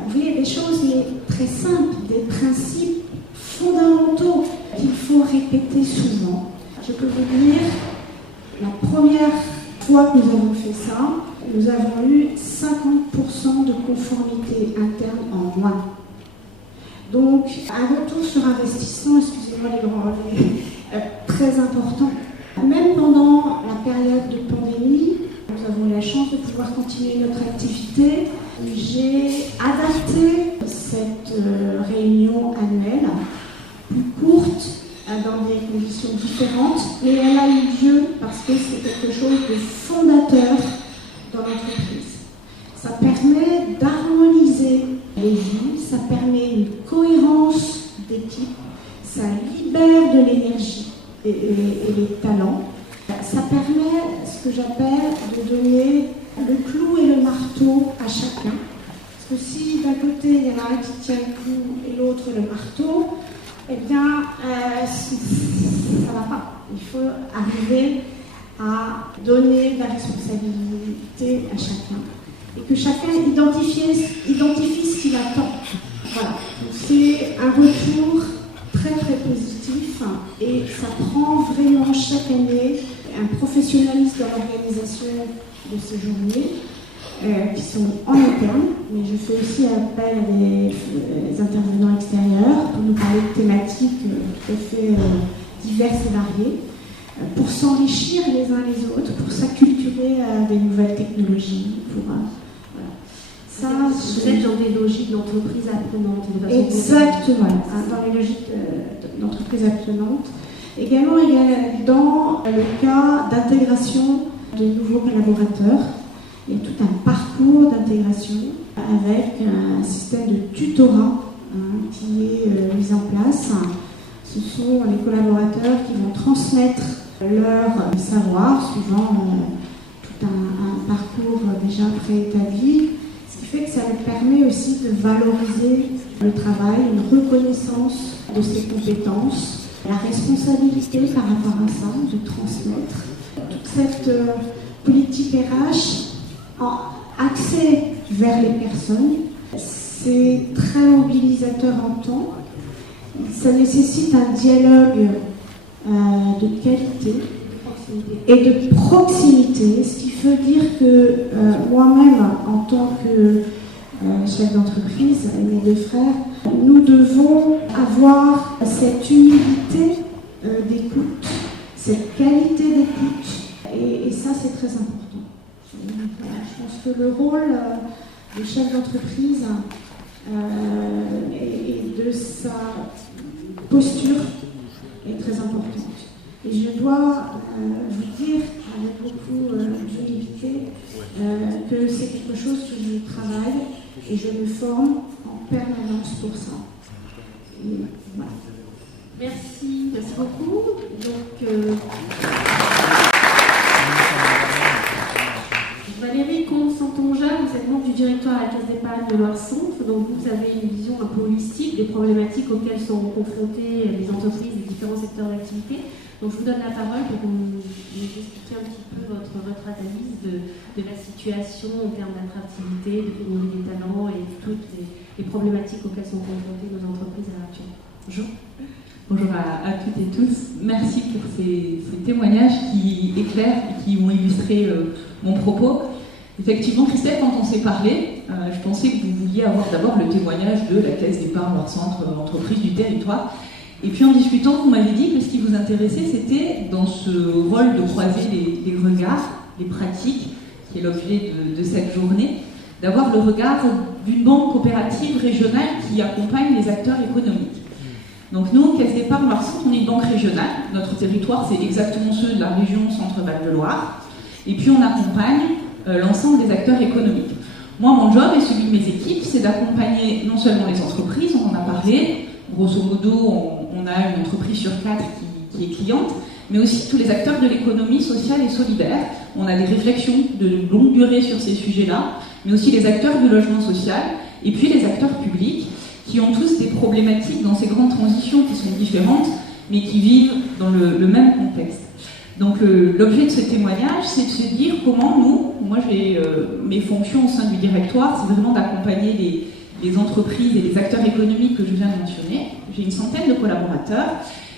Vous voyez, des choses mais très simples, des principes fondamentaux qu'il faut répéter souvent. Je peux vous dire, la première fois que nous avons fait ça, nous avons eu 50% de conformité interne en moins. Donc, un retour sur investissement, excusez-moi les grands, très important. Même pendant la période de pandémie, nous avons eu la chance de pouvoir continuer notre activité. J'ai adapté cette réunion annuelle, plus courte, dans des conditions différentes, mais elle a eu lieu parce que c'est quelque chose de fondateur dans l'entreprise. Ça permet d'harmoniser les vies, ça permet une cohérence d'équipe, ça libère de l'énergie et les talents. Ça permet ce que j'appelle de donner le clou et le marteau à chacun. Parce que si d'un côté il y en a un qui tient le clou et l'autre le marteau, eh bien ça ne va pas. Il faut arriver à donner de la responsabilité à chacun et que chacun identifie ce qu'il attend. Voilà. C'est un retour très très positif et ça prend vraiment chaque année un professionnalisme dans l'organisation de ces journées qui sont en interne, mais je fais aussi appel à des intervenants extérieurs pour nous parler de thématiques tout à fait diverses et variées, pour s'enrichir les uns les autres, pour s'acculturer à des nouvelles technologies, pour voilà. Ça, vous êtes dans des logiques d'entreprise apprenante. Exactement, dans les logiques d'entreprise apprenante. Également, il y a dans le cas d'intégration de nouveaux collaborateurs, il y a tout un parcours d'intégration avec un système de tutorat qui est mis en place. Ce sont les collaborateurs qui vont transmettre leur savoir suivant un parcours déjà préétabli, ce qui fait que ça lui permet aussi de valoriser le travail, une reconnaissance de ses compétences, la responsabilité par rapport à ça, de transmettre. Toute cette politique RH axée vers les personnes, c'est très mobilisateur en temps. Ça nécessite un dialogue de qualité et de proximité, ce qui veut dire que moi-même, en tant que chef d'entreprise, et mes deux frères, nous devons avoir cette humilité d'écoute, cette qualité d'écoute, et ça c'est très important. Je pense que le rôle du chef d'entreprise et de sa posture est très importante. Et je dois vous dire avec beaucoup d'humilité que c'est quelque chose que je travaille et je me forme en permanence pour ça. Et voilà. Merci beaucoup. Donc, Valérie Comte-Santonja, vous êtes membre du directoire à la Caisse d'épargne de Loire-Centre. Donc vous avez une vision un peu holistique des problématiques auxquelles sont confrontées les entreprises des différents secteurs d'activité. Donc je vous donne la parole pour que vous nous expliquiez un petit peu votre analyse de la situation en termes d'attractivité, de pénurie des talents et toutes les problématiques auxquelles sont confrontées nos entreprises à l'heure actuelle. Bonjour. Bonjour à toutes et tous. Merci pour ces témoignages qui éclairent et qui ont illustré mon propos. Effectivement, Christelle, quand on s'est parlé, je pensais que vous vouliez avoir d'abord le témoignage de la Caisse d'épargne Loire-Centre, entreprise du territoire. Et puis en discutant, vous m'avez dit que ce qui vous intéressait, c'était dans ce rôle de croiser les regards, les pratiques, qui est l'objet de cette journée, d'avoir le regard d'une banque coopérative régionale qui accompagne les acteurs économiques. Donc nous, Caisse d'épargne Loire-Centre, on est une banque régionale. Notre territoire, c'est exactement ceux de la région Centre-Val de Loire. Et puis on accompagne l'ensemble des acteurs économiques. Moi, mon job et celui de mes équipes, c'est d'accompagner non seulement les entreprises, on en a parlé, grosso modo, on a une entreprise sur 4 qui est cliente, mais aussi tous les acteurs de l'économie sociale et solidaire. On a des réflexions de longue durée sur ces sujets-là, mais aussi les acteurs du logement social, et puis les acteurs publics, qui ont tous des problématiques dans ces grandes transitions qui sont différentes, mais qui vivent dans le même contexte. Donc l'objet de ce témoignage, c'est de se dire comment nous, moi j'ai mes fonctions au sein du directoire, c'est vraiment d'accompagner les entreprises et les acteurs économiques que je viens de mentionner. J'ai une centaine de collaborateurs,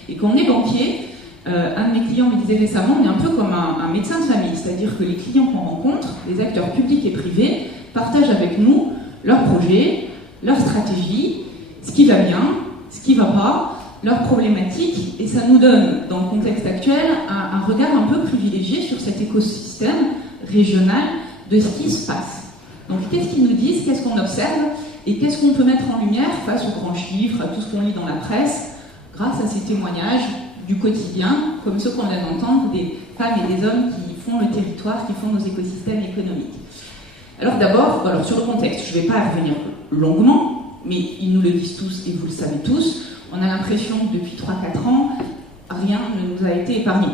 et quand on est banquier, un de mes clients me disait récemment, on est un peu comme un médecin de famille, c'est-à-dire que les clients qu'on rencontre, les acteurs publics et privés, partagent avec nous leurs projets, leur stratégie, ce qui va bien, ce qui ne va pas, leurs problématiques, et ça nous donne, dans le contexte actuel, un regard un peu privilégié sur cet écosystème régional de ce qui se passe. Donc qu'est-ce qu'ils nous disent, qu'est-ce qu'on observe, et qu'est-ce qu'on peut mettre en lumière face aux grands chiffres, à tout ce qu'on lit dans la presse, grâce à ces témoignages du quotidien, comme ceux qu'on vient d'entendre, des femmes et des hommes qui font le territoire, qui font nos écosystèmes économiques. Alors d'abord, sur le contexte, je ne vais pas y revenir longuement, mais ils nous le disent tous et vous le savez tous, on a l'impression que depuis 3-4 ans, rien ne nous a été épargné.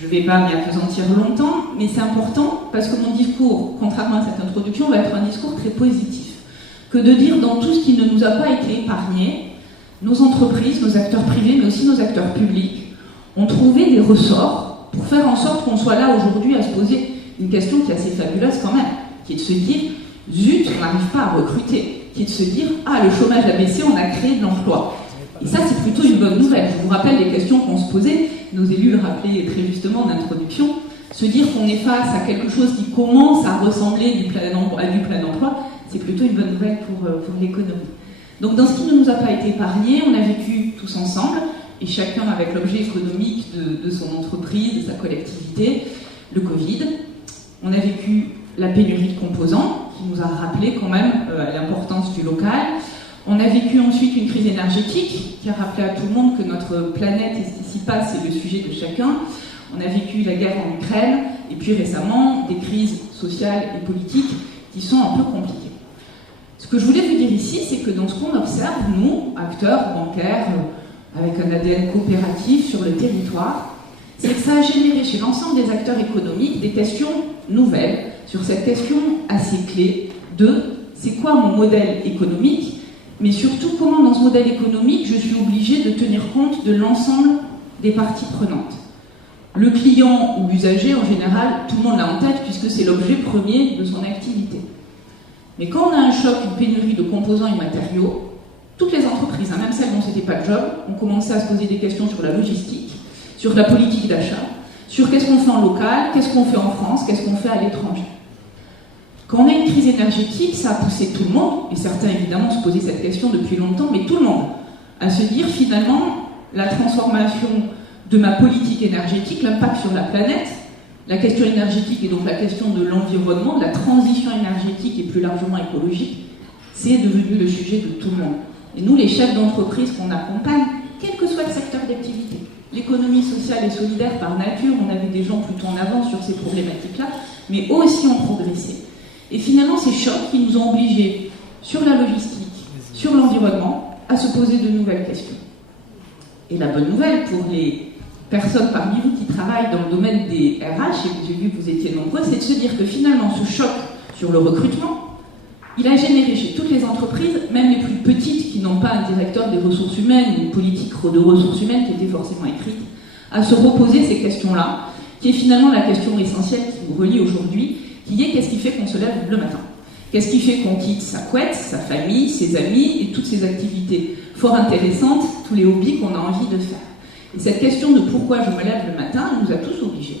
Je ne vais pas m'y appesantir longtemps, mais c'est important parce que mon discours, contrairement à cette introduction, va être un discours très positif. Que de dire dans tout ce qui ne nous a pas été épargné, nos entreprises, nos acteurs privés, mais aussi nos acteurs publics, ont trouvé des ressorts pour faire en sorte qu'on soit là aujourd'hui à se poser une question qui est assez fabuleuse quand même, qui est de se dire, zut, on n'arrive pas à recruter, qui est de se dire, le chômage a baissé, on a créé de l'emploi. Et ça, c'est plutôt une bonne nouvelle. Je vous rappelle les questions qu'on se posait, nos élus le rappelaient très justement en introduction, se dire qu'on est face à quelque chose qui commence à ressembler du plein emploi, c'est plutôt une bonne nouvelle pour l'économie. Donc dans ce qui ne nous a pas été épargné, on a vécu tous ensemble, et chacun avec l'objet économique de son entreprise, de sa collectivité, le Covid. On a vécu la pénurie de composants, qui nous a rappelé quand même l'importance du local. On a vécu ensuite une crise énergétique, qui a rappelé à tout le monde que notre planète et ce qui s'y passe, c'est le sujet de chacun. On a vécu la guerre en Ukraine, et puis récemment, des crises sociales et politiques qui sont un peu compliquées. Ce que je voulais vous dire ici, c'est que dans ce qu'on observe, nous, acteurs bancaires, avec un ADN coopératif sur le territoire, c'est que ça a généré chez l'ensemble des acteurs économiques des questions nouvelle sur cette question assez clé de c'est quoi mon modèle économique, mais surtout comment dans ce modèle économique je suis obligée de tenir compte de l'ensemble des parties prenantes. Le client ou l'usager, en général, tout le monde l'a en tête puisque c'est l'objet premier de son activité. Mais quand on a un choc, une pénurie de composants et matériaux, toutes les entreprises, même celles dont ce n'était pas le job, ont commencé à se poser des questions sur la logistique, sur la politique d'achat, sur qu'est-ce qu'on fait en local, qu'est-ce qu'on fait en France, qu'est-ce qu'on fait à l'étranger. Quand on a une crise énergétique, ça a poussé tout le monde, et certains évidemment se posaient cette question depuis longtemps, mais tout le monde, à se dire finalement la transformation de ma politique énergétique, l'impact sur la planète, la question énergétique et donc la question de l'environnement, de la transition énergétique et plus largement écologique, c'est devenu le sujet de tout le monde. Et nous, les chefs d'entreprise qu'on accompagne, quel que soit le secteur d'activité, l'économie sociale et solidaire par nature, on avait des gens plutôt en avance sur ces problématiques-là, mais eux aussi ont progressé. Et finalement, ces chocs qui nous ont obligés, sur la logistique, sur l'environnement, à se poser de nouvelles questions. Et la bonne nouvelle pour les personnes parmi vous qui travaillent dans le domaine des RH, et j'ai vu que vous étiez nombreux, c'est de se dire que finalement, ce choc sur le recrutement, il a généré chez toutes les entreprises, même les plus petites qui n'ont pas un directeur des ressources humaines ou une politique de ressources humaines qui était forcément écrite, à se reposer ces questions-là, qui est finalement la question essentielle qui nous relie aujourd'hui, qui est qu'est-ce qui fait qu'on se lève le matin ? Qu'est-ce qui fait qu'on quitte sa couette, sa famille, ses amis et toutes ces activités fort intéressantes, tous les hobbies qu'on a envie de faire ? Et cette question de pourquoi je me lève le matin, elle nous a tous obligés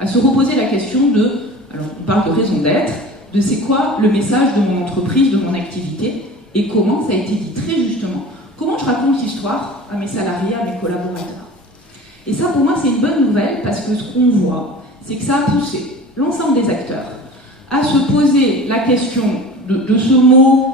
à se reposer la question de, alors on parle de raison d'être, de c'est quoi le message de mon entreprise, de mon activité, et comment, ça a été dit très justement, comment je raconte l'histoire à mes salariés, à mes collaborateurs. Et ça, pour moi, c'est une bonne nouvelle, parce que ce qu'on voit, c'est que ça a poussé l'ensemble des acteurs à se poser la question de ce mot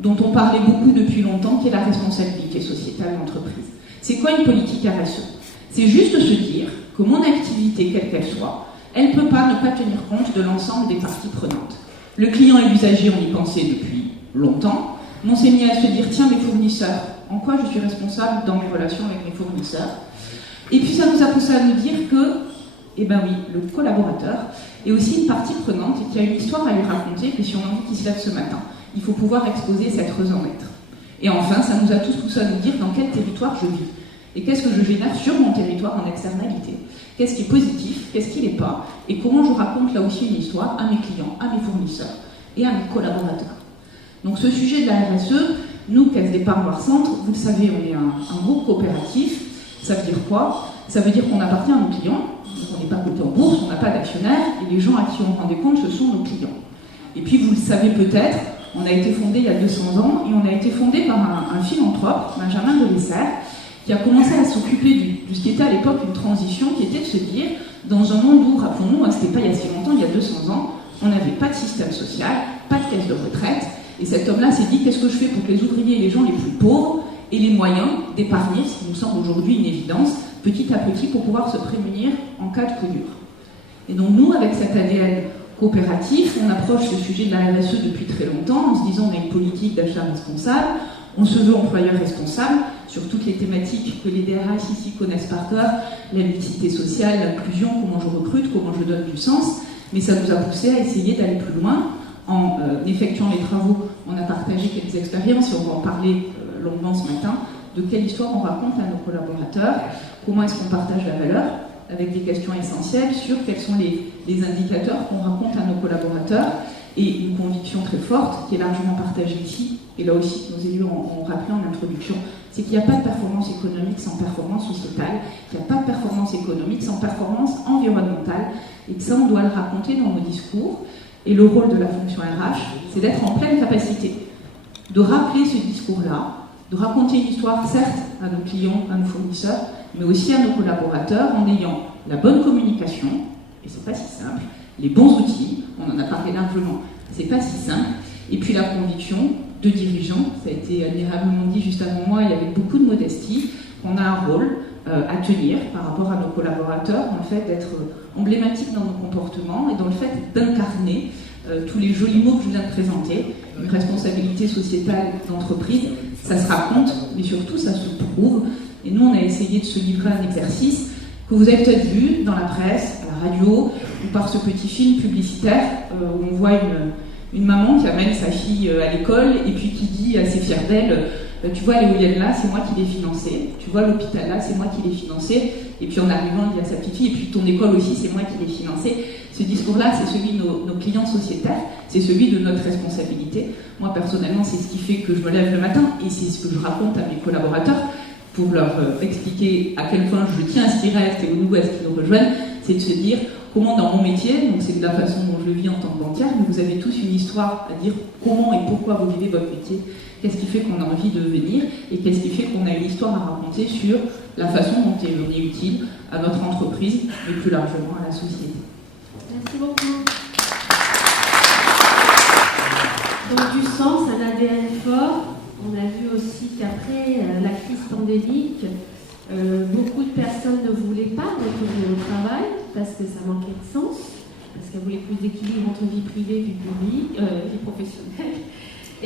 dont on parlait beaucoup depuis longtemps, qui est la responsabilité sociétale de l'entreprise. C'est quoi une politique RSE ? C'est juste se dire que mon activité, quelle qu'elle soit, elle ne peut pas ne pas tenir compte de l'ensemble des parties prenantes. Le client et l'usager, on y pensait depuis longtemps, mais on s'est mis à se dire, tiens, mes fournisseurs, en quoi je suis responsable dans mes relations avec mes fournisseurs ? Et puis ça nous a poussé à nous dire que, eh ben oui, le collaborateur est aussi une partie prenante et qu'il y a une histoire à lui raconter, que si on a envie qu'il se lève ce matin, il faut pouvoir exposer cette raison d'être. Et enfin, ça nous a tous poussé à nous dire dans quel territoire je vis. Et qu'est-ce que je génère sur mon territoire en externalité ? Qu'est-ce qui est positif ? Qu'est-ce qui n'est pas ? Et comment je raconte là aussi une histoire à mes clients, à mes fournisseurs et à mes collaborateurs. Donc ce sujet de la RSE, nous, Caisse d'Épargne Loire Centre, vous le savez, on est un groupe coopératif. Ça veut dire quoi ? Ça veut dire qu'on appartient à nos clients. Donc on n'est pas coté en bourse, on n'a pas d'actionnaires. Et les gens à qui on rend des comptes, ce sont nos clients. Et puis vous le savez peut-être, on a été fondé il y a 200 ans et on a été fondé par un philanthrope, Benjamin Delessert, qui a commencé à s'occuper de ce qui était à l'époque une transition, qui était de se dire, dans un monde où, rappelons-nous, c'était pas il y a si longtemps, il y a 200 ans, on n'avait pas de système social, pas de caisse de retraite, et cet homme-là s'est dit, qu'est-ce que je fais pour que les ouvriers et les gens les plus pauvres aient les moyens d'épargner, ce qui nous semble aujourd'hui une évidence, petit à petit, pour pouvoir se prémunir en cas de coup dur. Et donc nous, avec cet ADN coopératif, on approche ce sujet de la RSE depuis très longtemps, en se disant, on a une politique d'achat responsable, on se veut employeur responsable sur toutes les thématiques que les DRH ici connaissent par cœur, la mixité sociale, l'inclusion, comment je recrute, comment je donne du sens, mais ça nous a poussé à essayer d'aller plus loin. En effectuant les travaux, on a partagé quelques expériences et on va en parler longuement ce matin, de quelle histoire on raconte à nos collaborateurs, comment est-ce qu'on partage la valeur, avec des questions essentielles sur quels sont les indicateurs qu'on raconte à nos collaborateurs, et une conviction très forte qui est largement partagée ici, et là aussi nos élus ont rappelé en introduction, c'est qu'il n'y a pas de performance économique sans performance sociétale, qu'il n'y a pas de performance économique sans performance environnementale, et que ça on doit le raconter dans nos discours. Et le rôle de la fonction RH, c'est d'être en pleine capacité de rappeler ce discours-là, de raconter une histoire, certes, à nos clients, à nos fournisseurs, mais aussi à nos collaborateurs, en ayant la bonne communication, et c'est pas si simple, les bons outils, on en a parlé largement, c'est pas si simple, et puis la conviction de dirigeants, ça a été admirablement dit juste avant moi, et avec beaucoup de modestie, qu'on a un rôle à tenir par rapport à nos collaborateurs, dans le fait d'être emblématique dans nos comportements et dans le fait d'incarner tous les jolis mots que je viens de présenter, une responsabilité sociétale d'entreprise, ça se raconte, mais surtout ça se prouve. Et nous, on a essayé de se livrer à un exercice que vous avez peut-être vu dans la presse, à la radio, ou par ce petit film publicitaire où on voit une maman qui amène sa fille à l'école et puis qui dit assez fière d'elle, tu vois l'éolienne là, c'est moi qui l'ai financée, tu vois l'hôpital là, c'est moi qui l'ai financé, et puis en arrivant il y a sa petite fille, et puis ton école aussi, c'est moi qui l'ai financée. Ce discours-là, c'est celui de nos clients sociétaires, c'est celui de notre responsabilité. Moi personnellement, c'est ce qui fait que je me lève le matin, et c'est ce que je raconte à mes collaborateurs pour leur expliquer à quel point je tiens à ce qu'ils restent et au nouveau à ce qu'ils nous rejoignent, c'est de se dire comment dans mon métier, donc c'est de la façon dont je le vis en tant que banquière, mais vous avez tous une histoire à dire comment et pourquoi vous vivez votre métier, qu'est-ce qui fait qu'on a envie de venir et qu'est-ce qui fait qu'on a une histoire à raconter sur la façon dont on est utile à notre entreprise et plus largement à la société. Merci beaucoup. Donc du sens, un ADN fort. On a vu aussi qu'après la crise pandémique, beaucoup de personnes ne voulaient pas retourner au travail parce que ça manquait de sens, parce qu'elles voulaient plus d'équilibre entre vie privée et vie publique, vie professionnelle.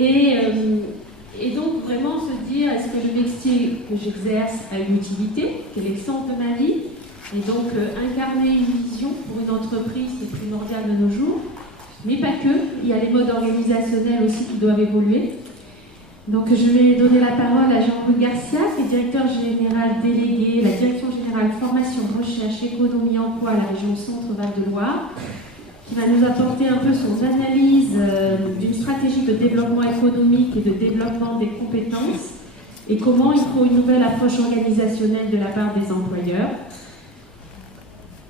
Et donc vraiment se dire, est-ce que le métier que j'exerce a une utilité, quel est le sens de ma vie, et donc incarner une vision pour une entreprise qui est primordiale de nos jours, mais pas que, il y a les modes organisationnels aussi qui doivent évoluer. Donc je vais donner la parole à Jean-Claude Garcia, qui est directeur général délégué, la Direction générale formation, recherche, économie, emploi à la région Centre-Val de Loire, qui va nous apporter un peu son analyse d'une stratégie de développement économique et de développement des compétences et comment il faut une nouvelle approche organisationnelle de la part des employeurs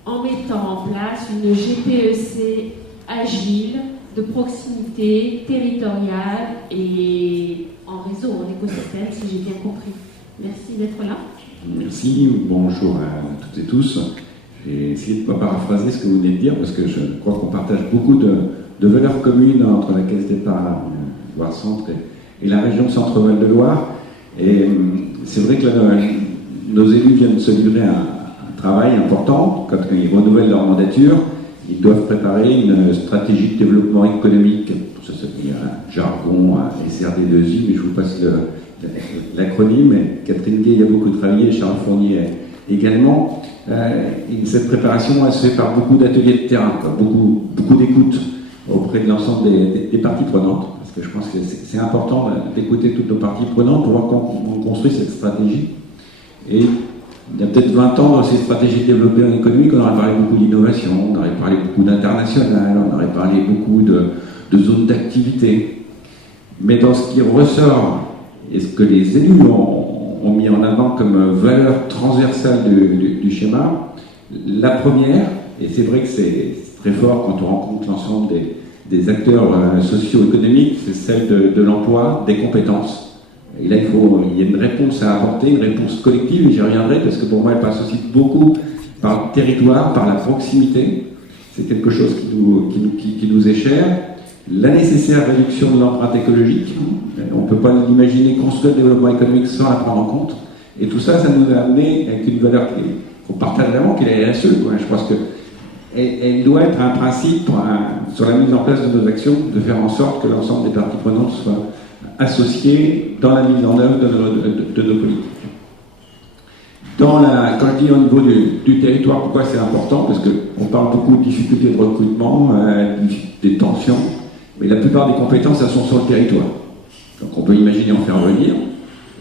en mettant en place une GPEC agile, de proximité, territoriale et en réseau, en écosystème, si j'ai bien compris. Merci d'être là. Merci, bonjour à toutes et tous. J'ai essayé de ne pas paraphraser ce que vous venez de dire, parce que je crois qu'on partage beaucoup de valeurs communes entre la Caisse d'Épargne Loire-Centre et la région Centre-Val de Loire. Et c'est vrai que nos élus viennent de se livrer un travail important. Quand ils renouvellent leur mandature, ils doivent préparer une stratégie de développement économique. Il y a un jargon, un SRD2I, mais je vous passe l'acronyme. Catherine Gay a beaucoup travaillé, Charles Fournier également. Et cette préparation, elle se fait par beaucoup d'ateliers de terrain, beaucoup d'écoute auprès de l'ensemble des parties prenantes. Parce que je pense que c'est important d'écouter toutes nos parties prenantes pour voir comment on construit cette stratégie. Et il y a peut-être 20 ans, dans ces stratégies développées en économie, on aurait parlé beaucoup d'innovation, on aurait parlé beaucoup d'international, on aurait parlé beaucoup de zones d'activité. Mais dans ce qui ressort, et ce que les élus ont mis en avant comme valeur transversale du schéma, la première, et c'est vrai que c'est très fort quand on rencontre l'ensemble des acteurs socio-économiques, c'est celle de l'emploi, des compétences. Et là, il y a une réponse à apporter, une réponse collective, et j'y reviendrai parce que pour moi, elle passe aussi beaucoup par le territoire, par la proximité. C'est quelque chose qui nous est cher. La nécessaire réduction de l'empreinte écologique. On ne peut pas l'imaginer construire le développement économique sans la prendre en compte. Et tout ça, ça nous a amené avec une valeur qu'on partage vraiment, qui est la RSE. Je pense qu'elle doit être un principe sur la mise en place de nos actions, de faire en sorte que l'ensemble des parties prenantes soient associés dans la mise en œuvre de nos politiques. Quand je dis au niveau du territoire, pourquoi c'est important? Parce qu'on parle beaucoup de difficultés de recrutement, des tensions, mais la plupart des compétences, elles sont sur le territoire. Donc on peut imaginer en faire venir,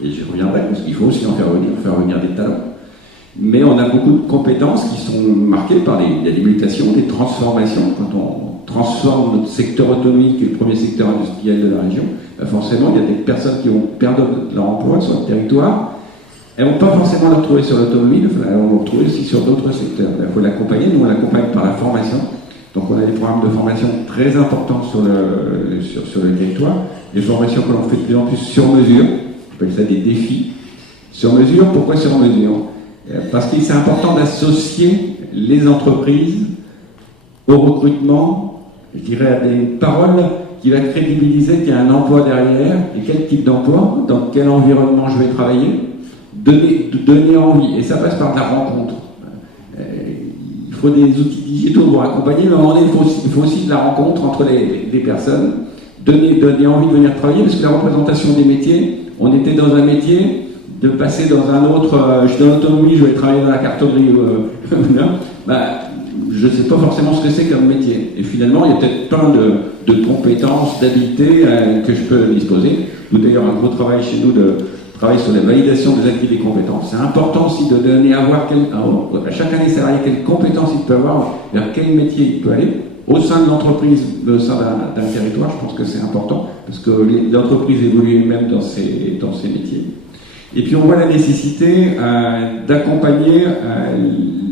et j'y reviendrai, parce qu'il faut aussi en faire venir des talents. Mais on a beaucoup de compétences qui sont marquées par des mutations, des transformations. Quand on transforme notre secteur automobile, qui est le premier secteur industriel de la région, forcément, il y a des personnes qui vont perdre leur emploi sur le territoire. Elles ne vont pas forcément le retrouver sur l'automobile, elles vont le retrouver aussi sur d'autres secteurs. Il faut l'accompagner, nous on l'accompagne par la formation. Donc on a des programmes de formation très importants sur le territoire, des formations que l'on fait de plus en plus sur mesure, on appelle ça des défis. Sur mesure, pourquoi sur mesure? Parce que c'est important d'associer les entreprises au recrutement, je dirais à des paroles qui va crédibiliser qu'il y a un emploi derrière, et quel type d'emploi, dans quel environnement je vais travailler, donner envie, et ça passe par de la rencontre. Il faut des outils digitaux pour accompagner, mais à un moment donné, il faut aussi de la rencontre entre les personnes, donner envie de venir travailler, parce que la représentation des métiers, on était dans un métier, de passer dans un autre, je suis dans l'autonomie, je vais travailler dans la cartonnerie, je je ne sais pas forcément ce que c'est comme métier. Et finalement, il y a peut-être plein de compétences, d'habiletés que je peux disposer. Nous, d'ailleurs, un gros travail chez nous de travail sur la validation des acquis et des compétences. C'est important aussi de donner à voir à chaque année salarié quelles compétences il peut avoir, vers quel métier il peut aller. Au sein de l'entreprise, au sein d'un territoire, je pense que c'est important, parce que l'entreprise évolue même dans ses métiers. Et puis on voit la nécessité d'accompagner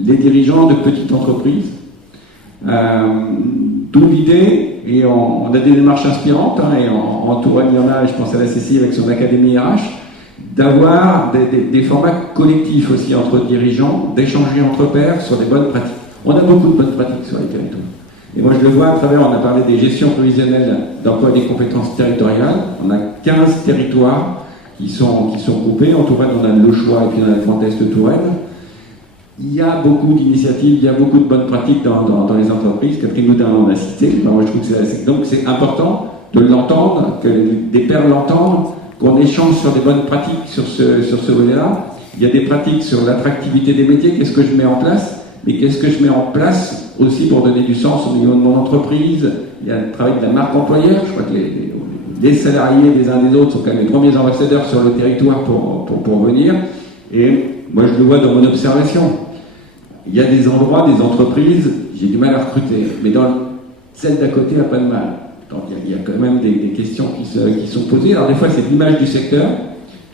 les dirigeants de petites entreprises. D'où l'idée, et on a des démarches inspirantes, et en Touraine il y en a, je pense à la CCI avec son académie RH, d'avoir des formats collectifs aussi entre dirigeants, d'échanger entre pairs sur des bonnes pratiques. On a beaucoup de bonnes pratiques sur les territoires. Et moi je le vois à travers, on a parlé des gestions prévisionnelles d'emploi des compétences territoriales. On a 15 territoires qui sont groupés. En Touraine, on a le choix et puis on a le Grand Est Touraine. Il y a beaucoup d'initiatives, il y a beaucoup de bonnes pratiques dans les entreprises. Catherine Houdin en a cité. Moi je trouve que donc c'est important de l'entendre, que des pairs l'entendent, qu'on échange sur des bonnes pratiques sur ce volet-là. Il y a des pratiques sur l'attractivité des métiers, qu'est-ce que je mets en place, mais qu'est-ce que je mets en place aussi pour donner du sens au niveau de mon entreprise. Il y a le travail de la marque employeur. Je crois que les salariés des uns des autres sont quand même les premiers ambassadeurs sur le territoire pour venir. Et moi je le vois dans mon observation. Il y a des endroits, des entreprises, j'ai du mal à recruter, mais dans celle d'à côté, il n'y a pas de mal. Donc il y a quand même des questions qui sont posées. Alors des fois c'est l'image du secteur.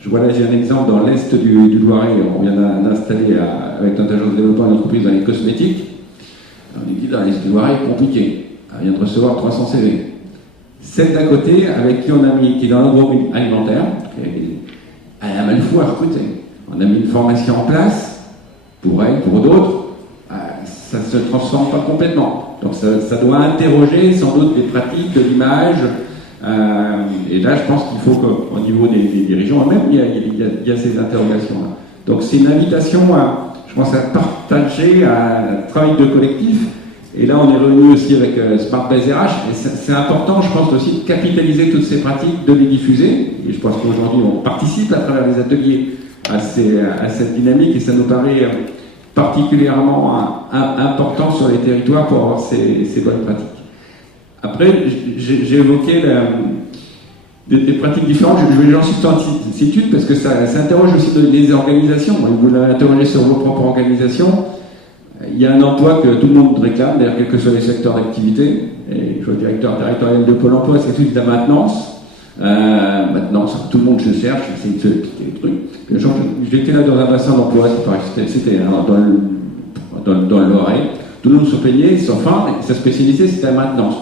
Je vois là, j'ai un exemple dans l'Est du Loiret. On vient d'installer avec notre agence de développement une entreprise dans les cosmétiques. On nous dit dans l'Est du Loiret, compliqué. Elle vient de recevoir 300 CV. Celle d'à côté, avec qui on a mis, qui est dans l'agroalimentaire, elle a mal fou à recruter. On a mis une formation en place, pour elle, pour d'autres, ça ne se transforme pas complètement. Donc ça doit interroger sans doute des pratiques, de l'image. Et là, je pense qu'il faut qu'au niveau des dirigeants eux-mêmes, il y a ces interrogations-là. Donc c'est une invitation je pense, à partager, à travail de collectif. Et là, on est revenu aussi avec Smart Base RH. Et c'est important, je pense, aussi de capitaliser toutes ces pratiques, de les diffuser. Et je pense qu'aujourd'hui, on participe à travers les ateliers à cette dynamique. Et ça nous paraît particulièrement important sur les territoires pour avoir ces bonnes pratiques. Après, j'ai évoqué des pratiques différentes. Je vais en citer parce que ça interroge aussi les organisations. Vous l'avez interrogé sur vos propres organisations. Il y a un emploi que tout le monde réclame, d'ailleurs, quels que soient les secteurs d'activité. Et je suis directeur territorial de Pôle emploi, c'est tout de la maintenance. Maintenance, tout le monde se cherche, essaye de se piquer les trucs. J'étais là dans un bassin d'emploi, c'était dans le Loiret. Tout le monde se plaignait, enfin, sa spécialité c'était la maintenance.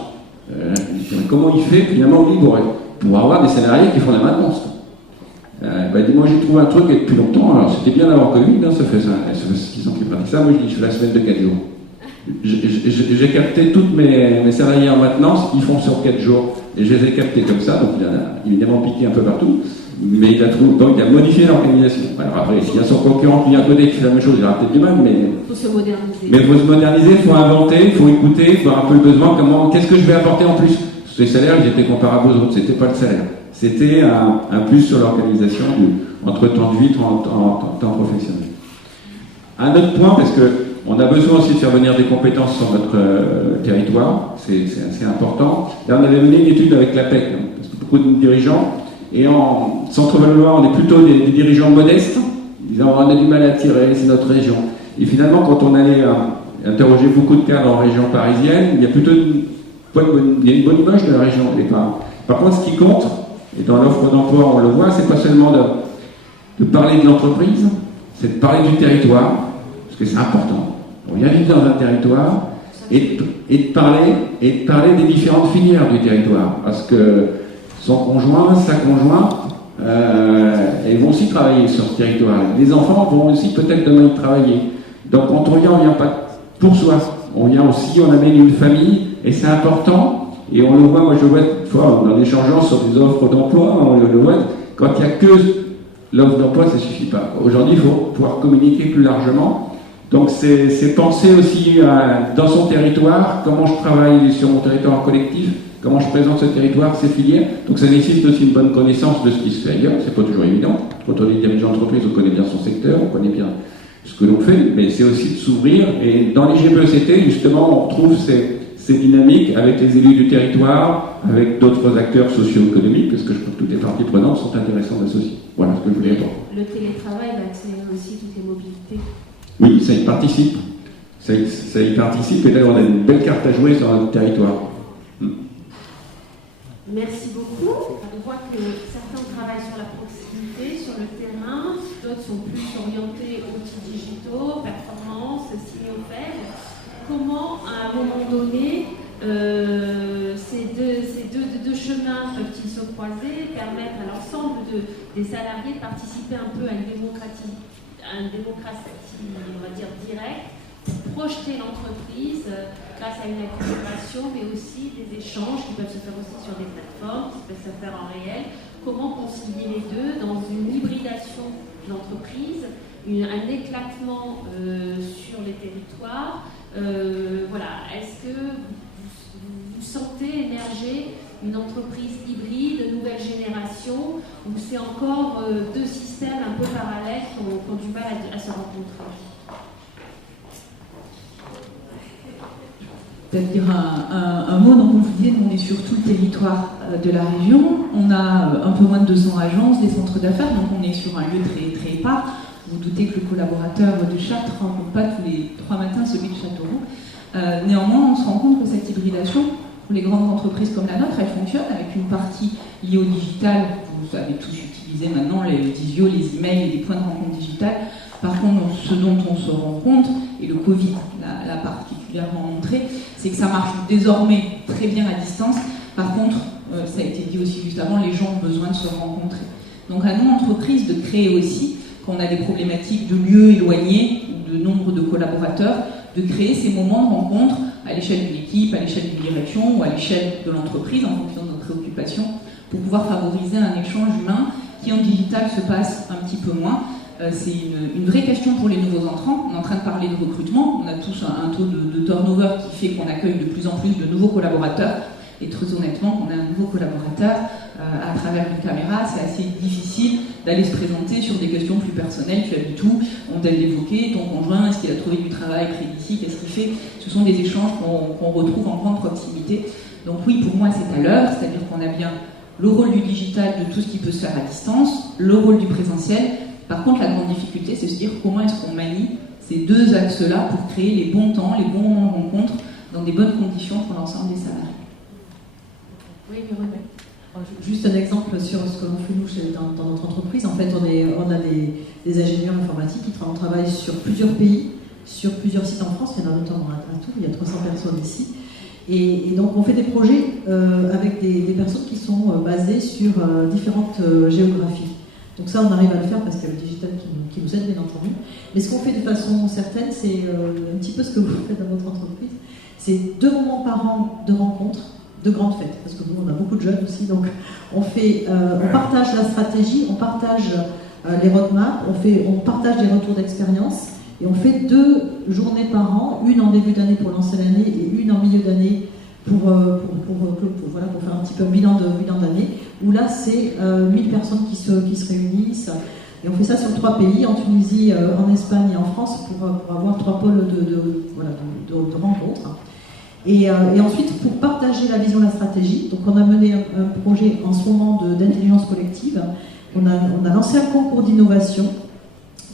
Comment il fait finalement pour avoir des salariés qui font la maintenance? Moi j'ai trouvé un truc depuis longtemps, alors c'était bien avant Covid, ça fait 6 ans qu'il pratique ça, moi je fais la semaine de 4 jours. J'ai capté toutes mes salariés en maintenance, ils font sur 4 jours, et je les ai captés comme ça, donc il en a évidemment piqué un peu partout, mais il a modifié l'organisation. Alors après, s'il y a son concurrent qui vient à côté qui fait la même chose, il aura peut-être du mal, mais... Il faut se moderniser. Mais il faut se moderniser, il faut inventer, il faut écouter, il faut avoir un peu le besoin, qu'est-ce que je vais apporter en plus? Ces salaires, ils étaient comparables aux autres, c'était pas le salaire. C'était un plus sur l'organisation entre temps de vie, temps professionnel. Un autre point, parce qu'on a besoin aussi de faire venir des compétences sur notre territoire, c'est assez important. Là, on avait mené une étude avec l'APEC, parce que beaucoup de dirigeants, et en Centre-Val-de-Loire, on est plutôt des dirigeants modestes, disant on a du mal à tirer, c'est notre région. Et finalement, quand on allait interroger beaucoup de cadres en région parisienne, il y a plutôt une bonne image de la région au départ. Par contre, ce qui compte, et dans l'offre d'emploi on le voit, c'est pas seulement de parler de l'entreprise, c'est de parler du territoire, parce que c'est important. On vient vivre dans un territoire et de parler des différentes filières du territoire, parce que son conjoint, sa conjointe, ils vont aussi travailler sur ce territoire. Les enfants vont aussi peut-être demain y travailler. Donc quand on vient pas pour soi, on vient aussi, on amène une famille, et c'est important. Et on le voit, moi je le vois une fois en échangeant sur des offres d'emploi, on le voit, quand il n'y a que l'offre d'emploi, ça ne suffit pas. Aujourd'hui, il faut pouvoir communiquer plus largement. Donc c'est penser aussi dans son territoire, comment je travaille sur mon territoire collectif, comment je présente ce territoire, ces filières. Donc ça nécessite aussi une bonne connaissance de ce qui se fait ailleurs, c'est pas toujours évident. Quand on est dirigeant d'entreprise, on connaît bien son secteur, on connaît bien ce que l'on fait, mais c'est aussi de s'ouvrir. Et dans les GPECT, justement, on retrouve ces dynamiques avec les élus du territoire, avec d'autres acteurs socio-économiques, parce que je crois que toutes les parties prenantes sont intéressantes d'associer. Voilà ce que je voulais dire. Le télétravail va accélérer aussi toutes les mobilités. Oui, ça y participe. Ça y participe, et là, on a une belle carte à jouer sur notre territoire. Merci beaucoup. On voit que certains travaillent sur la proximité, sur le terrain, d'autres sont plus orientés outils digitaux, performance, signaux faibles. Comment, à un moment donné, ces deux chemins peuvent-ils se croiser, permettre à l'ensemble des salariés de participer un peu à une démocratie, on va dire, directe, projeter l'entreprise grâce à une accumulation, mais aussi des échanges qui peuvent se faire aussi sur des plateformes, qui peuvent se faire en réel. Comment concilier les deux dans une hybridation de l'entreprise, un éclatement sur les territoires. Voilà. Est-ce que vous sentez émerger une entreprise hybride, nouvelle génération, ou c'est encore deux systèmes un peu parallèles qui ont du mal à se rencontrer? Peut-être dire un mot. Donc, comme vous disiez, on est sur tout le territoire de la région. On a un peu moins de 200 agences, des centres d'affaires, donc on est sur un lieu très, très épars. Vous doutez que le collaborateur de Chartres ne rencontre pas tous les 3 matins celui de Châteauroux. Néanmoins, on se rend compte que cette hybridation, pour les grandes entreprises comme la nôtre, elle fonctionne avec une partie liée au digital. Vous avez tous utilisé maintenant les visio, les emails et les points de rencontre digital. Par contre, ce dont on se rend compte, et le Covid l'a particulièrement montré, c'est que ça marche désormais très bien à distance. Par contre, ça a été dit aussi juste avant, les gens ont besoin de se rencontrer. Donc à nous, entreprises, de créer aussi, quand on a des problématiques de lieux éloignés, de nombre de collaborateurs, de créer ces moments de rencontre à l'échelle d'une équipe, à l'échelle d'une direction ou à l'échelle de l'entreprise en fonction de nos préoccupations, pour pouvoir favoriser un échange humain qui en digital se passe un petit peu moins. C'est une vraie question pour les nouveaux entrants. On est en train de parler de recrutement. On a tous un taux de turnover qui fait qu'on accueille de plus en plus de nouveaux collaborateurs. Et très honnêtement, quand on a un nouveau collaborateur à travers une caméra, c'est assez difficile d'aller se présenter sur des questions plus personnelles. Tu habites où? On t'a évoqué, ton conjoint, est-ce qu'il a trouvé du travail près d'ici? Qu'est-ce qu'il fait? Ce sont des échanges qu'on retrouve en grande proximité. Donc oui, pour moi, c'est à l'heure. C'est-à-dire qu'on a bien le rôle du digital, de tout ce qui peut se faire à distance, le rôle du présentiel. Par contre, la grande difficulté, c'est de se dire comment est-ce qu'on manie ces deux axes-là pour créer les bons temps, les bons moments de rencontre dans des bonnes conditions pour l'ensemble des salariés. Oui, Véronique. Juste un exemple sur ce que l'on fait nous dans notre entreprise. En fait, on a des ingénieurs informatiques qui travaillent sur plusieurs pays, sur plusieurs sites en France. Il y en a notamment à Tours, il y a 300 personnes ici. Et donc on fait des projets avec des personnes qui sont basées sur différentes géographies. Donc ça, on arrive à le faire parce qu'il y a le digital qui nous aide, bien entendu. Mais ce qu'on fait de façon certaine, c'est un petit peu ce que vous faites dans votre entreprise. C'est 2 moments par an de rencontres, de grandes fêtes. Parce que nous, on a beaucoup de jeunes aussi. Donc on partage la stratégie, on partage les roadmaps, on partage des retours d'expérience. Et on fait 2 journées par an, une en début d'année pour lancer l'année et une en milieu d'année pour faire un petit peu un bilan d'année, où là c'est 1000 personnes qui se réunissent. Et on fait ça sur 3 pays, en Tunisie, en Espagne et en France, pour avoir 3 pôles de rencontres. Et ensuite, pour partager la vision, la stratégie, donc on a mené un projet en ce moment d'intelligence collective. On a lancé un concours d'innovation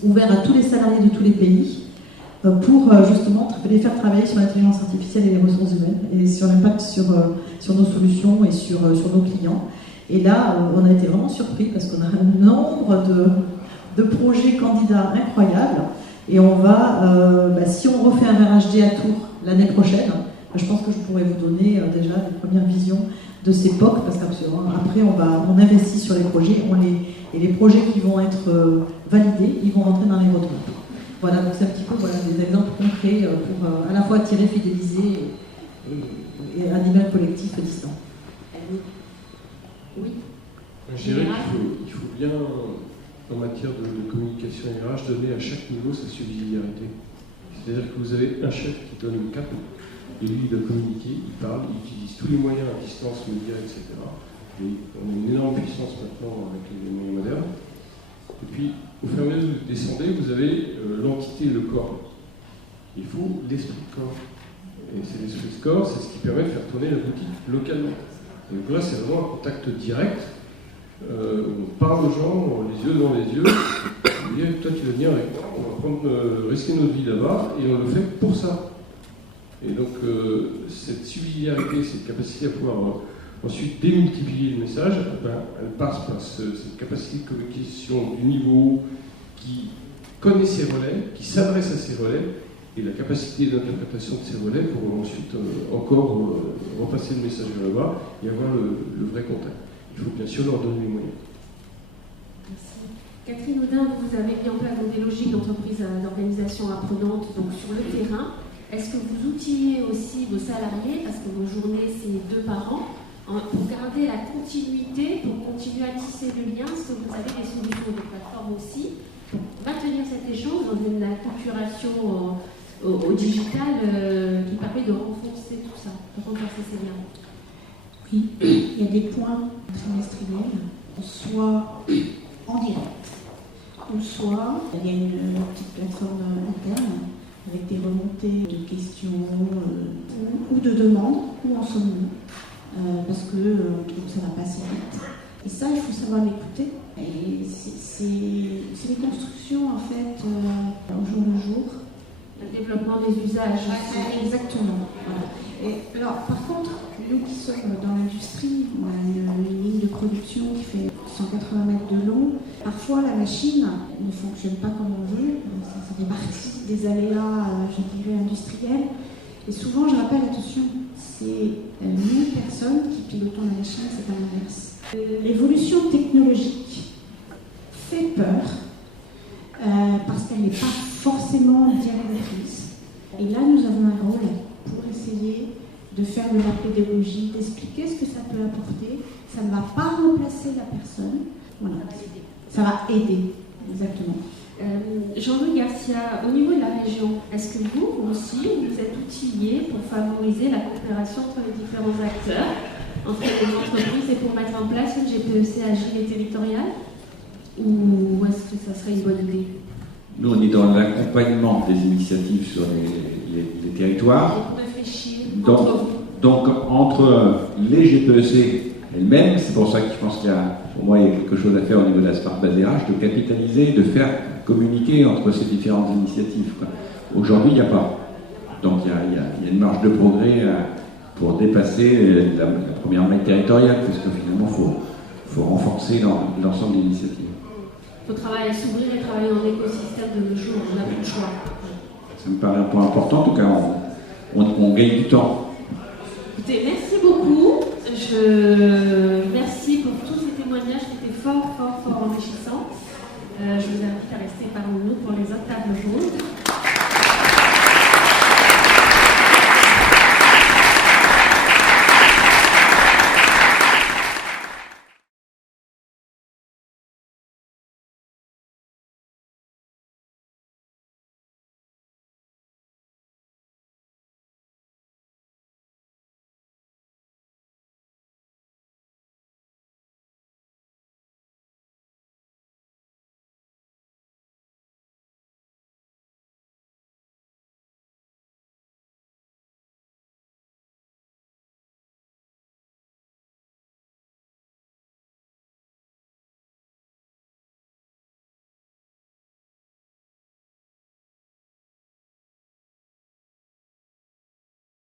ouvert à tous les salariés de tous les pays pour justement les faire travailler sur l'intelligence artificielle et les ressources humaines et sur l'impact sur nos solutions et sur nos clients. Et là, on a été vraiment surpris parce qu'on a un nombre de projets candidats incroyables et on va, si on refait un VRHD à Tours l'année prochaine, je pense que je pourrais vous donner déjà des premières visions de ces POC parce qu'après on investit sur les projets, et les projets qui vont être validés, ils vont rentrer dans les roadmaps. Voilà, donc c'est un petit peu des exemples concrets pour à la fois attirer, fidéliser et animer un collectif distant. Oui. Je dirais qu'il faut bien, en matière de communication RH, donner à chaque niveau sa subsidiarité. C'est-à-dire que vous avez un chef qui donne le cap, et lui il doit communiquer, il parle, il utilise tous les moyens à distance, médias, etc. Et on a une énorme puissance maintenant avec les moyens modernes. Et puis, au fur et à mesure que vous descendez, vous avez l'entité, le corps. Il faut l'esprit de corps. Et c'est l'esprit de corps, c'est ce qui permet de faire tourner la boutique localement. Donc là, c'est vraiment un contact direct. On parle aux gens, les yeux dans les yeux. On dit, toi, tu veux venir avec moi, on va risquer notre vie là-bas, et on le fait pour ça. Et donc, cette subsidiarité, cette capacité à pouvoir ensuite démultiplier le message, elle passe par cette capacité de communication du niveau qui connaît ses relais, qui s'adresse à ses relais, et la capacité d'interprétation de ces relais pour ensuite encore repasser le message vers le bas et avoir le vrai contact. Il faut bien sûr leur donner les moyens. Merci. Catherine Audin, vous avez mis en place des logiques d'entreprise d'organisation apprenante donc sur le terrain. Est-ce que vous outillez aussi vos salariés, parce que vos journées c'est 2 par an, pour garder la continuité, pour continuer à tisser le lien? Est-ce que vous avez des solutions de plateforme aussi pour maintenir cet échange dans une acculturation au digital qui permet de renforcer tout ça, de renforcer ces liens? Oui, il y a des points trimestriels, soit en direct, ou soit il y a une petite plateforme interne avec des remontées de questions ou de demandes, où en sommes-nous, parce qu'on trouve que ça va pas assez vite. Et ça, il faut savoir l'écouter. Et c'est des constructions en fait au jour le jour. Le développement des usages. Exactement. Voilà. Et alors, par contre, nous qui sommes dans l'industrie, on a une ligne de production qui fait 180 mètres de long. Parfois, la machine ne fonctionne pas comme on veut. Ça fait partie des aléas, je dirais, industriels. Et souvent, je rappelle, attention, c'est nous, personnes, qui pilotons la machine, c'est à l'inverse. L'évolution technologique fait peur parce qu'elle n'est pas forcément directrice. Et là, nous avons un rôle pour essayer de faire de la pédagogie, d'expliquer ce que ça peut apporter. Ça ne va pas remplacer la personne. Voilà. Ça va aider, exactement. Jean-Louis Garcia, au niveau de la région, est-ce que vous aussi, vous êtes outillés pour favoriser la coopération entre les différents acteurs, entre les entreprises, et pour mettre en place une GPEC agile et territoriale? Ou est-ce que ça serait une bonne idée? Nous, on est dans l'accompagnement des initiatives sur les territoires. Et pour réfléchir Donc, entre les GPEC elles-mêmes, c'est pour ça que je pense qu'il y a, pour moi, il y a quelque chose à faire au niveau de la Smart Base RH, de capitaliser, de faire communiquer entre ces différentes initiatives. Aujourd'hui, il n'y a pas. Donc, il y a une marge de progrès pour dépasser la première maille territoriale, puisque finalement, il faut renforcer l'ensemble des initiatives. Il faut travailler à s'ouvrir et travailler en écosystème de nos jours, on n'a plus de choix. Ça me paraît un point important, en tout cas, on gagne du temps. Écoutez, merci beaucoup. Merci pour tous ces témoignages qui étaient fort enrichissants. Je vous invite à rester parmi nous pour les autres tables jaunes.